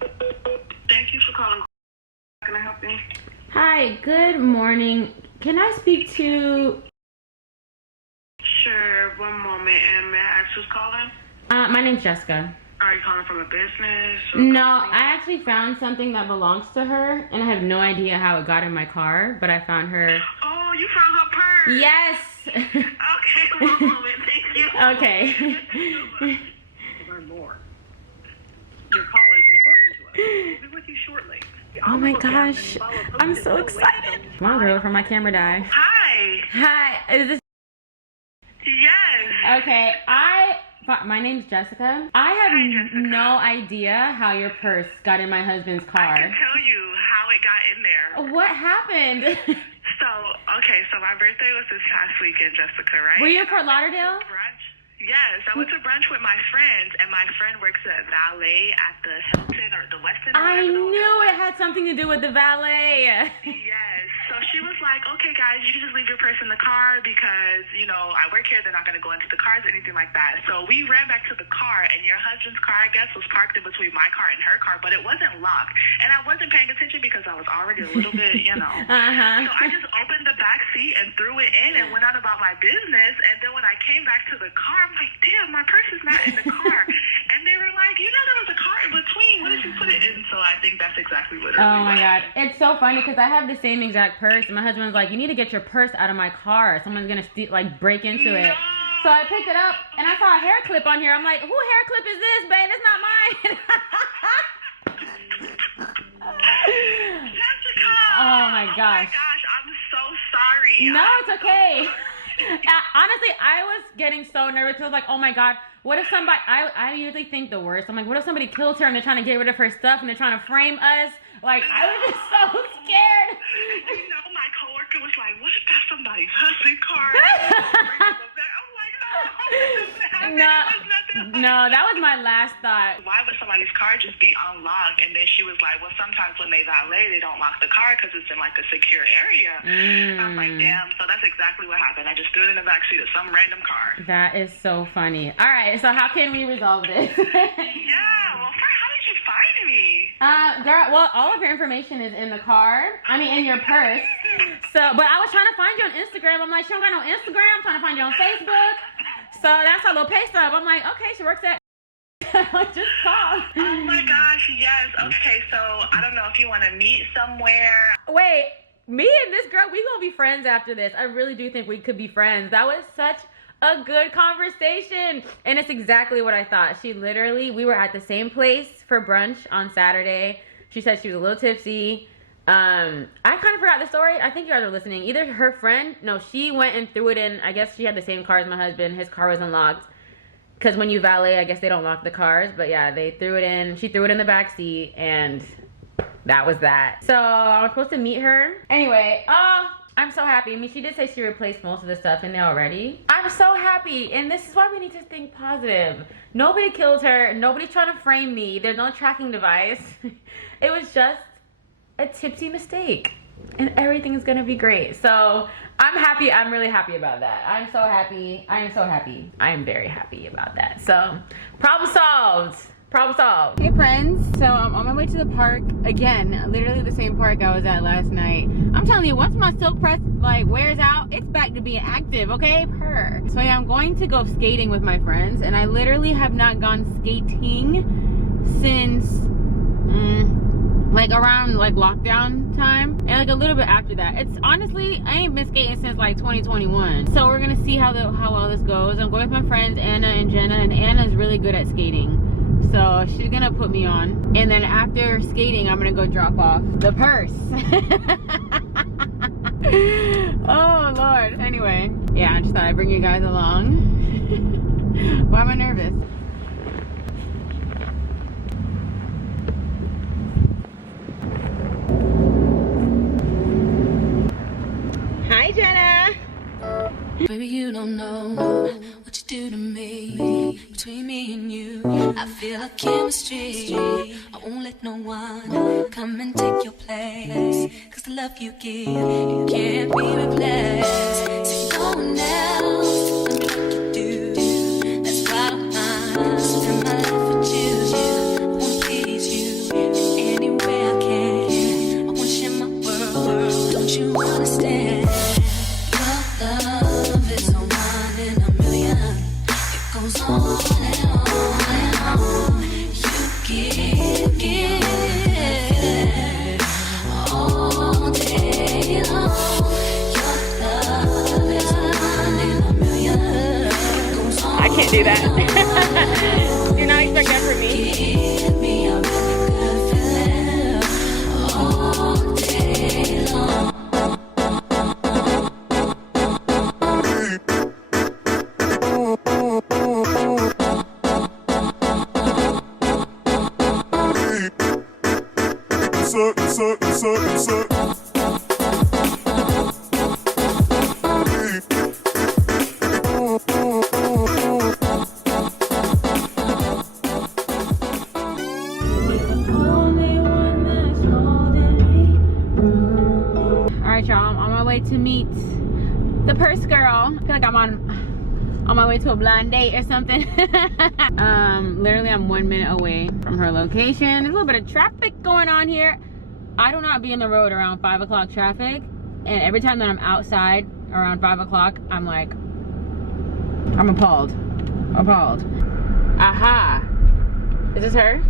Thank you for calling. How can I help you? Hi, good morning. Can I speak to... Sure, one moment. And may I ask who's calling? my name's Jessica. Are you calling from a business? Or No, company? I actually found something that belongs to her, and I have no idea how it got in my car, but I found her. Oh, you found her purse. Yes. Okay, one moment. Thank you. Okay. To learn more. Your call is important to us. We'll be with you shortly. Oh my gosh, I'm so excited. Come on, girl, before my camera die. Hi. Hi, is this... Yes. Okay, my name's Jessica. I have Hi, Jessica. no idea how your purse got in my husband's I car. can tell you how it got in there. What happened? So my birthday was this past weekend, Jessica, right? Were you in And Fort I went to Lauderdale? brunch. Yes, I went to brunch with my friends, and my friend works at valet at the Hilton or the Westin. Or I whatever the knew hotel it was. had something to do with the valet. Yes. So she was like, okay, guys, you can just leave your purse in the car because, I work here. They're not going to go into the cars or anything like that. So we ran back to the car, and your husband's car, I guess, was parked in between my car and her car, but it wasn't locked. And I wasn't paying attention because I was already a little bit, Uh-huh. So I just opened the back seat and threw it in and went on about my business. And then when I came back to the car, I'm like, damn, my purse is not in the car. And they were like, there was a car in between. What did you put it in? So I think that's exactly literally Oh my what God. happened. It's so funny because I have the same exact purse, and my husband's like, you need to get your purse out of my car. Someone's going to break into it. So I picked it up, and I saw a hair clip on here. I'm like, who hair clip is this, babe? It's not mine. Jessica! Oh my Oh gosh. my gosh, I'm so sorry. No, it's okay. Honestly, I was getting so nervous. I was like, oh my God, what if somebody, I usually think the worst. I'm like, what if somebody killed her and they're trying to get rid of her stuff and they're trying to frame us? Like, I was just so scared. My coworker was like, what if that's somebody's husband car? I'm like, no, No, that was my last thought. Why would somebody's car just be unlocked? And then she was like, well, sometimes when they valet, they don't lock the car because it's in like a secure area. I'm like, damn. So that's exactly what happened. I just threw it in the backseat of some random car. That is so funny. All right, so how can we resolve this? Yeah, well, how did you find me? Girl, well, all of your information is in the car. I mean, in your purse. So, but I was trying to find you on Instagram. I'm like, she don't got no Instagram. I'm trying to find you on Facebook. So that's our little pay stub. I'm like, okay, she works at... Just call. Oh my gosh, yes. Okay, so I don't know if you want to meet somewhere. Wait, me and this girl, we gonna be friends after this. I really do think we could be friends. That was such a good conversation. And it's exactly what I thought. We were at the same place for brunch on Saturday. She said she was a little tipsy. I kind of forgot the story. I think you guys are listening. Either her friend, no, she went and threw it in. I guess she had the same car as my husband. His car was unlocked. Because when you valet, I guess they don't lock the cars. But yeah, they threw it in. She threw it in the back seat, and that was that. So I was supposed to meet her. Anyway, I'm so happy. I mean, she did say she replaced most of the stuff in there already. I'm so happy, and this is why we need to think positive. Nobody killed her. Nobody's trying to frame me. There's no tracking device. It was just a tipsy mistake, and everything is gonna be great. So I'm happy. I'm really happy about that. I'm so happy. I am so happy. I am very happy about that. So problem solved. Problem solved. Hey friends, so I'm on my way to the park again, literally the same park I was at last night. I'm telling you, once my silk press like wears out, it's back to being active, okay? Purr. So yeah, I'm going to go skating with my friends, and I literally have not gone skating since like around like lockdown time, and like a little bit after that. It's honestly, I ain't been skating since like 2021. So we're gonna see how well this goes. I'm going with my friends Anna and Jenna, and Anna's really good at skating. So she's gonna put me on, and then after skating I'm gonna go drop off the purse. Oh Lord. Anyway, yeah, I just thought I'd bring you guys along. Why am I nervous? Hi Jenna. Baby, you don't know what you do to me. Between me and you, I feel a chemistry. I won't let no one come and take your place. Cause the love you give, it can't be replaced. So go now, and do what you do. That's why I spend my life with you. I wanna please you in any way I can. I wanna share my world, don't you understand? Love is a one in a million. It goes on and on and on. You give all day long. Your love is a one in a million. It goes on. I can't do that. Do not expect that from me. Give me a really good feeling all day long. Alright y'all, I'm on my way to meet the purse girl. I feel like I'm on my way to a blind date or something. Literally I'm 1 minute away from her location. There's a little bit of traffic going on here. I do not be in the road around 5 o'clock traffic, and every time that I'm outside around 5 o'clock, I'm like, I'm appalled. Aha. Is this her?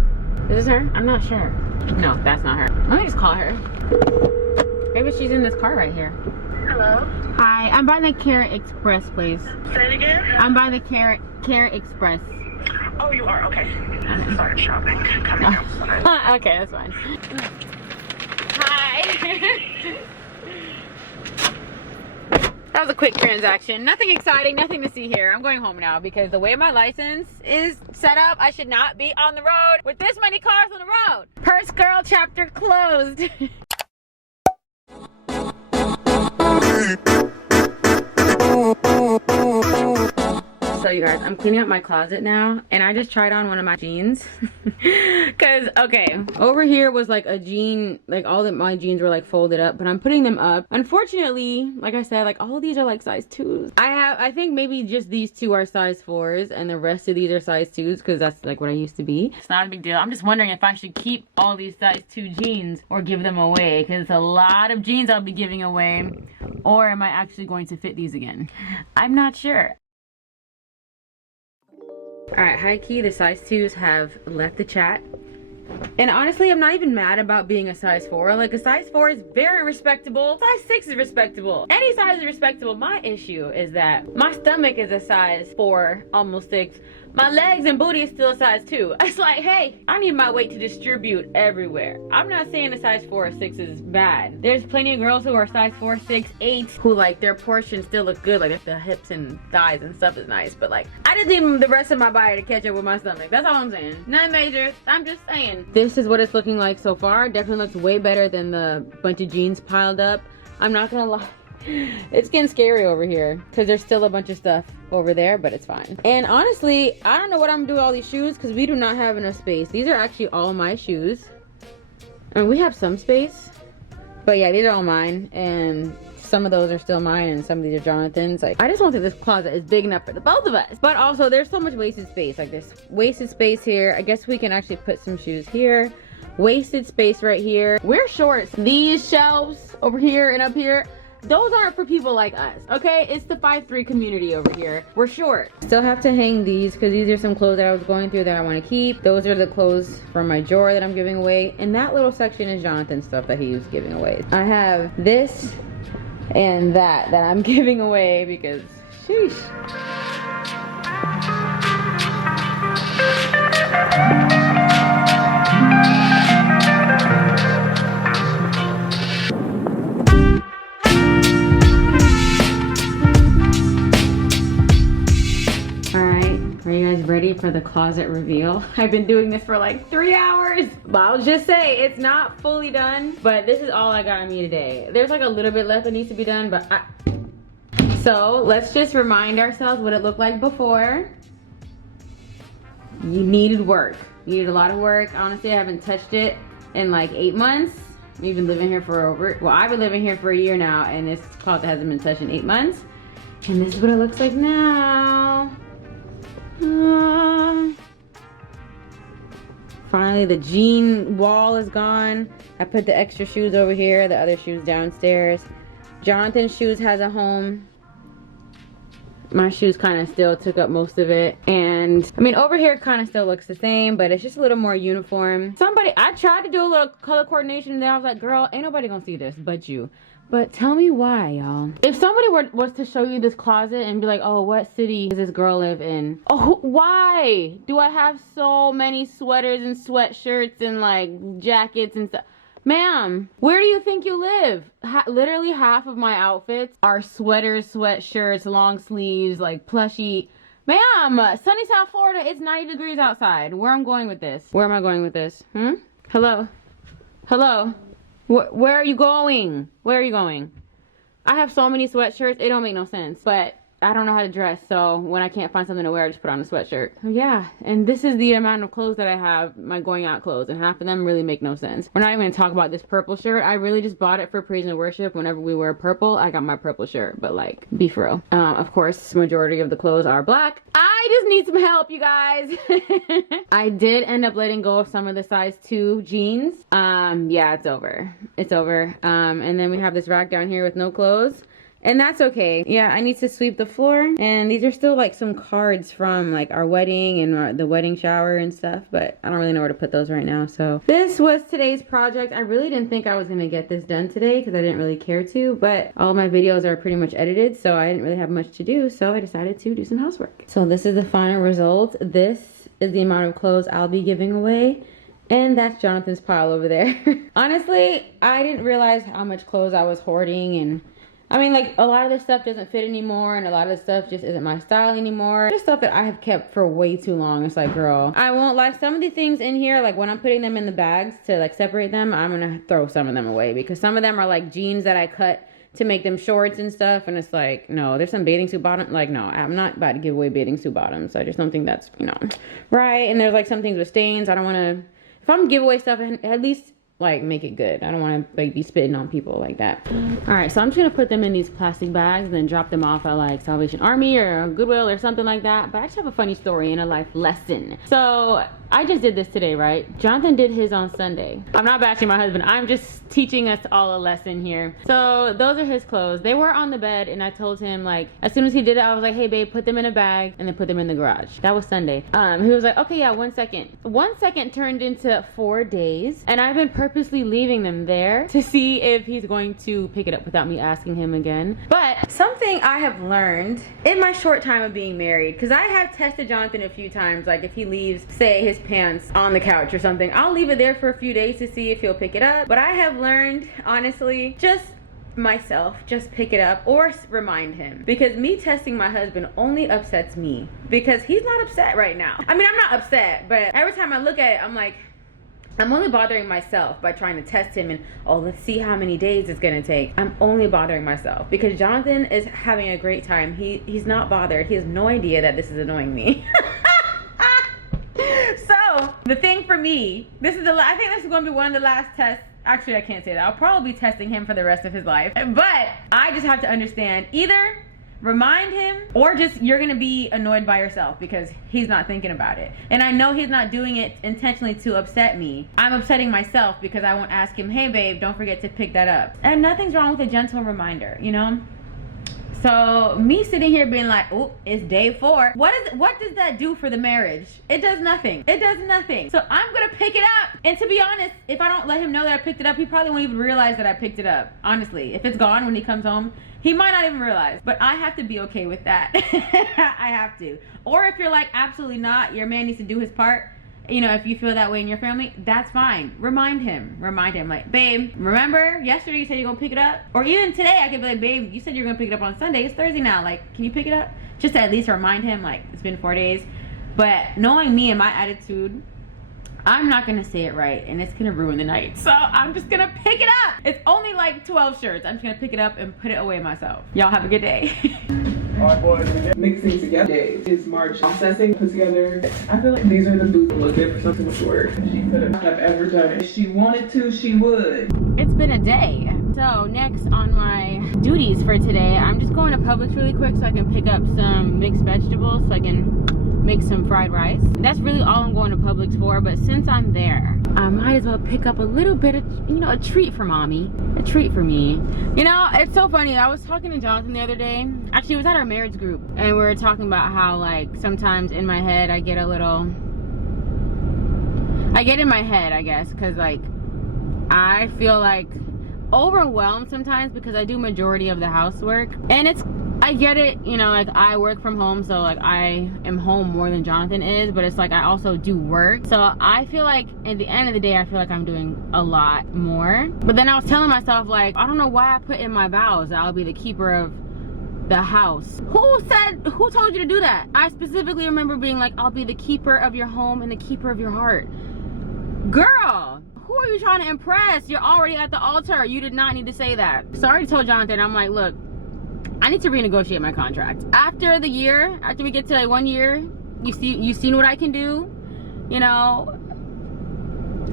Is this her? I'm not sure. No, that's not her. Let me just call her. Maybe she's in this car right here. Hello? Hi, I'm by the Carrot Express, please. Say it again? I'm by the Carrot Express. Oh, you are? Okay. I started shopping. Coming outside. Okay, that's fine. Hi. That was a quick transaction. Nothing exciting, nothing to see here. I'm going home now because the way my license is set up, I should not be on the road with this many cars on the road. Purse girl chapter closed. So you guys, I'm cleaning up my closet now, and I just tried on one of my jeans. Cause okay, over here was like a jean, like all of my jeans were like folded up, but I'm putting them up. Unfortunately, like I said, like all of these are like size 2s. I think maybe just these two are size 4s, and the rest of these are size 2s, because that's like what I used to be. It's not a big deal. I'm just wondering if I should keep all these size 2 jeans or give them away, because it's a lot of jeans I'll be giving away. Or am I actually going to fit these again? I'm not sure. Alright, high key, the size 2s have left the chat. And honestly, I'm not even mad about being a size 4. Like, a size 4 is very respectable. Size 6 is respectable. Any size is respectable. My issue is that my stomach is a size 4, almost 6. My legs and booty is still a size 2. It's like, hey, I need my weight to distribute everywhere. I'm not saying a size 4 or 6 is bad. There's plenty of girls who are size 4, 6, 8 who like their portions still look good. Like if the hips and thighs and stuff is nice. But like, I just need the rest of my body to catch up with my stomach. That's all I'm saying. None major. I'm just saying. This is what it's looking like so far. Definitely looks way better than the bunch of jeans piled up. I'm not gonna lie. It's getting scary over here because there's still a bunch of stuff over there, but it's fine. And honestly, I don't know what I'm gonna do with all these shoes because we do not have enough space. These are actually all my shoes, and we have some space, but yeah, these are all mine. And some of those are still mine and some of these are Jonathan's. Like, I just don't think this closet is big enough for the both of us. But also there's so much wasted space. Like there's wasted space here. I guess we can actually put some shoes here. Wasted space right here. We're short. These shelves over here and up here, those aren't for people like us, okay? It's the 5'3" community over here. We're short. Still have to hang these because these are some clothes that I was going through that I want to keep. Those are the clothes from my drawer that I'm giving away. And that little section is Jonathan's stuff that he was giving away. I have this and that I'm giving away because sheesh. Are you guys ready for the closet reveal? I've been doing this for like 3 hours, but I'll just say it's not fully done, but this is all I got on me today. There's like a little bit left that needs to be done, but so let's just remind ourselves what it looked like before. You needed work. You needed a lot of work. Honestly, I haven't touched it in like 8 months. We've been living here for I've been living here for a year now, and this closet hasn't been touched in 8 months. And this is what it looks like now. Finally, the jean wall is gone. I put the extra shoes over here, the other shoes downstairs. Jonathan's shoes has a home. My shoes kind of still took up most of it. And I mean, over here kind of still looks the same, but it's just a little more uniform. I tried to do a little color coordination and then I was like, girl, ain't nobody gonna see this but you. But tell me why, y'all. If somebody was to show you this closet and be like, oh, what city does this girl live in? Oh, why do I have so many sweaters and sweatshirts and like jackets and stuff? Ma'am, where do you think you live? Literally half of my outfits are sweaters, sweatshirts, long sleeves, like plushy. Ma'am, sunny South Florida, it's 90 degrees outside. Where am I going with this? Where am I going with this? Hello? Hello? Where are you going? Where are you going? I have so many sweatshirts, it don't make no sense. But I don't know how to dress, so when I can't find something to wear, I just put on a sweatshirt. Yeah, and this is the amount of clothes that I have, my going out clothes, and half of them really make no sense. We're not even gonna talk about this purple shirt. I really just bought it for praise and worship. Whenever we wear purple, I got my purple shirt, but like, be for real. Of course, majority of the clothes are black. I just need some help, you guys. I did end up letting go of some of the size 2 jeans. Yeah, it's over. It's over. And then we have this rack down here with no clothes. And that's okay. Yeah, I need to sweep the floor. And these are still like some cards from like our wedding and the wedding shower and stuff. But I don't really know where to put those right now. So this was today's project. I really didn't think I was going to get this done today because I didn't really care to. But all my videos are pretty much edited. So I didn't really have much to do. So I decided to do some housework. So this is the final result. This is the amount of clothes I'll be giving away. And that's Jonathan's pile over there. Honestly, I didn't realize how much clothes I was hoarding. And I mean, like, a lot of this stuff doesn't fit anymore, and a lot of this stuff just isn't my style anymore. Just stuff that I have kept for way too long. It's like, girl, I won't lie. Some of the things in here, like when I'm putting them in the bags to like separate them, I'm gonna throw some of them away because some of them are like jeans that I cut to make them shorts and stuff, and it's like, no, there's some bathing suit bottom. Like, no, I'm not about to give away bathing suit bottoms. I just don't think that's, you know, right. And there's like some things with stains. I don't want to. If I'm give away stuff, at least like make it good. I don't want to like be spitting on people like that. All right, so I'm just gonna put them in these plastic bags and then drop them off at like Salvation Army or Goodwill or something like that. But I just have a funny story and a life lesson. So I just did this today, right? Jonathan did his on Sunday. I'm not bashing my husband. I'm just teaching us all a lesson here. So those are his clothes. They were on the bed and I told him, like, as soon as he did it, I was like, hey babe, put them in a bag and then put them in the garage. That was Sunday. He was like, okay, yeah, 1 second. 1 second turned into 4 days and I've been purposely leaving them there to see if he's going to pick it up without me asking him again. But something I have learned in my short time of being married, because I have tested Jonathan a few times, like if he leaves, say, his pants on the couch or something, I'll leave it there for a few days to see if he'll pick it up. But I have learned, honestly, just pick it up or remind him, because me testing my husband only upsets me because he's not upset right now. I mean, I'm not upset, but every time I look at it, I'm like, I'm only bothering myself by trying to test him and, oh, let's see how many days it's gonna take. I'm only bothering myself because Jonathan is having a great time. He's not bothered. He has no idea that this is annoying me. So the thing for me, I think this is gonna be one of the last tests actually I can't say that. I'll probably be testing him for the rest of his life. But I just have to understand, either remind him or just you're gonna be annoyed by yourself because he's not thinking about it. And I know he's not doing it intentionally to upset me. I'm upsetting myself because I won't ask him, hey babe, don't forget to pick that up. And nothing's wrong with a gentle reminder, you know? So me sitting here being like, oh, it's day 4. What does that do for the marriage? It does nothing. It does nothing. So I'm gonna pick it up. And to be honest, if I don't let him know that I picked it up, he probably won't even realize that I picked it up. Honestly, if it's gone when he comes home, he might not even realize. But I have to be okay with that. I have to. Or if you're like, absolutely not, your man needs to do his part. You know, if you feel that way in your family, that's fine. Remind him, like, babe, remember yesterday you said you're gonna pick it up? Or even today I could be like, babe, you said you're gonna pick it up on Sunday. It's Thursday now. Like, can you pick it up? Just to at least remind him, like, it's been 4 days. But knowing me and my attitude, I'm not gonna say it right and it's gonna ruin the night. So I'm just gonna pick it up. It's only like 12 shirts. I'm just gonna pick it up and put it away myself. Y'all have a good day. Alright, boys. Mixing together is March processing put together. I feel like these are the boots looking for something with work. She could have ever done it. If she wanted to, she would. It's been a day. So next on my duties for today, I'm just going to Publix really quick so I can pick up some mixed vegetables so I can make some fried rice. That's really all I'm going to Publix for, but since I'm there, I might as well pick up a little bit of, you know, a treat for mommy. A treat for me. You know, it's so funny. I was talking to Jonathan the other day. Actually, it was at our marriage group, and we were talking about how, like, sometimes in my head I get a little, I get in my head, I guess, because, like, I feel like overwhelmed sometimes because I do majority of the housework, and it's, I get it, you know, like I work from home, so like I am home more than Jonathan is, but it's like I also do work, so I feel like at the end of the day I feel like I'm doing a lot more. But then I was telling myself, like, I don't know why I put in my vows that I'll be the keeper of the house. Who told you to do that? I specifically remember being like, I'll be the keeper of your home and the keeper of your heart. Girl, who are you trying to impress? You're already at the altar. You did not need to say that. So I already told Jonathan, I'm like, look, I need to renegotiate my contract. After the year, after we get to like 1 year, you've seen what I can do. You know,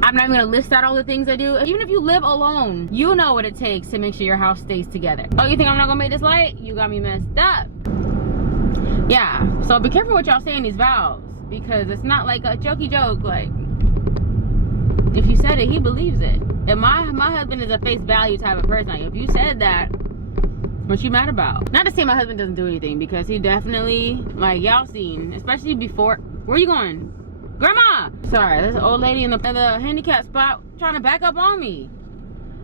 I'm not even gonna list out all the things I do. Even if you live alone, you know what it takes to make sure your house stays together. Oh, you think I'm not gonna make this light? You got me messed up. Yeah, so be careful what y'all say in these vows, because it's not like a jokey joke. Like, if you said it, he believes it. And my husband is a face value type of person. Like, if you said that, what you mad about? Not to say my husband doesn't do anything, because he definitely, like, y'all seen, especially before. Where you going? Grandma! Sorry, there's an old lady in the handicap spot trying to back up on me.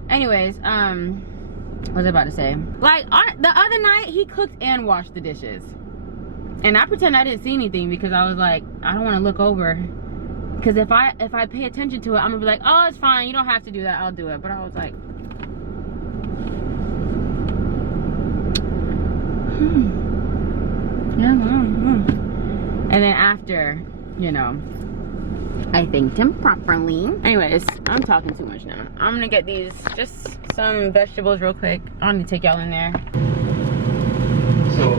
Anyways, what was I about to say? Like, the other night, he cooked and washed the dishes. And I pretend I didn't see anything because I was like, I don't want to look over. Because if I pay attention to it, I'm going to be like, oh, it's fine. You don't have to do that. I'll do it. But I was like, yeah. And then after, you know, I thanked him properly. Anyways, I'm talking too much now. I'm gonna get these, just some vegetables real quick. I need to take y'all in there. So,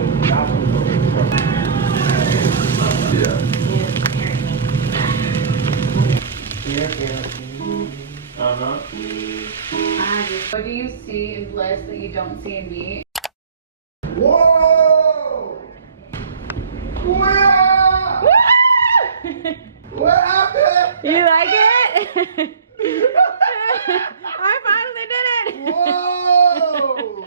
What do you see in Bless that you don't see in me? whoa! Wow! What happened? You like it? I finally did it! Whoa!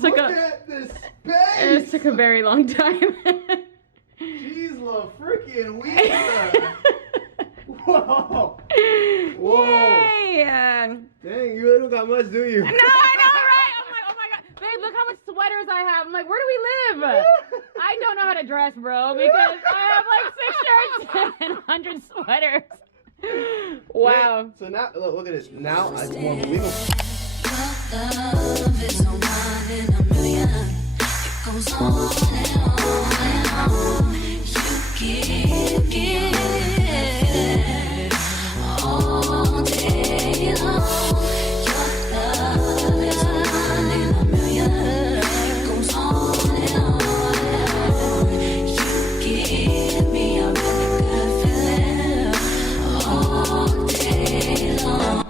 Look at this space! It took a very long time. Jeez, little freaking weird. Whoa! Whoa! Yay! Dang, you really don't got much, do you? No, I know, right? I'm like, oh my god, babe, look how much sweaters I have. I'm like, where do we live? I don't know how to dress, bro, because I have like 6 shirts and 100 sweaters. Wow. Wait, so now, look at this. Now I just want to wiggle. Love is a 1 in a million. It goes on and on and on. You give all day long. Your love is a 1 in a million. It goes on and on and on. You give me a really good feeling all day long.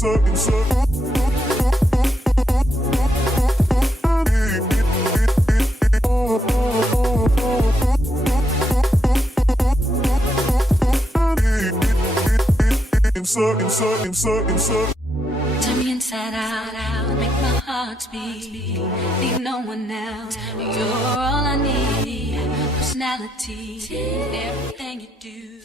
Turn me inside out, make my heart beat. Need no one else. You're all I need. Personality, everything you do.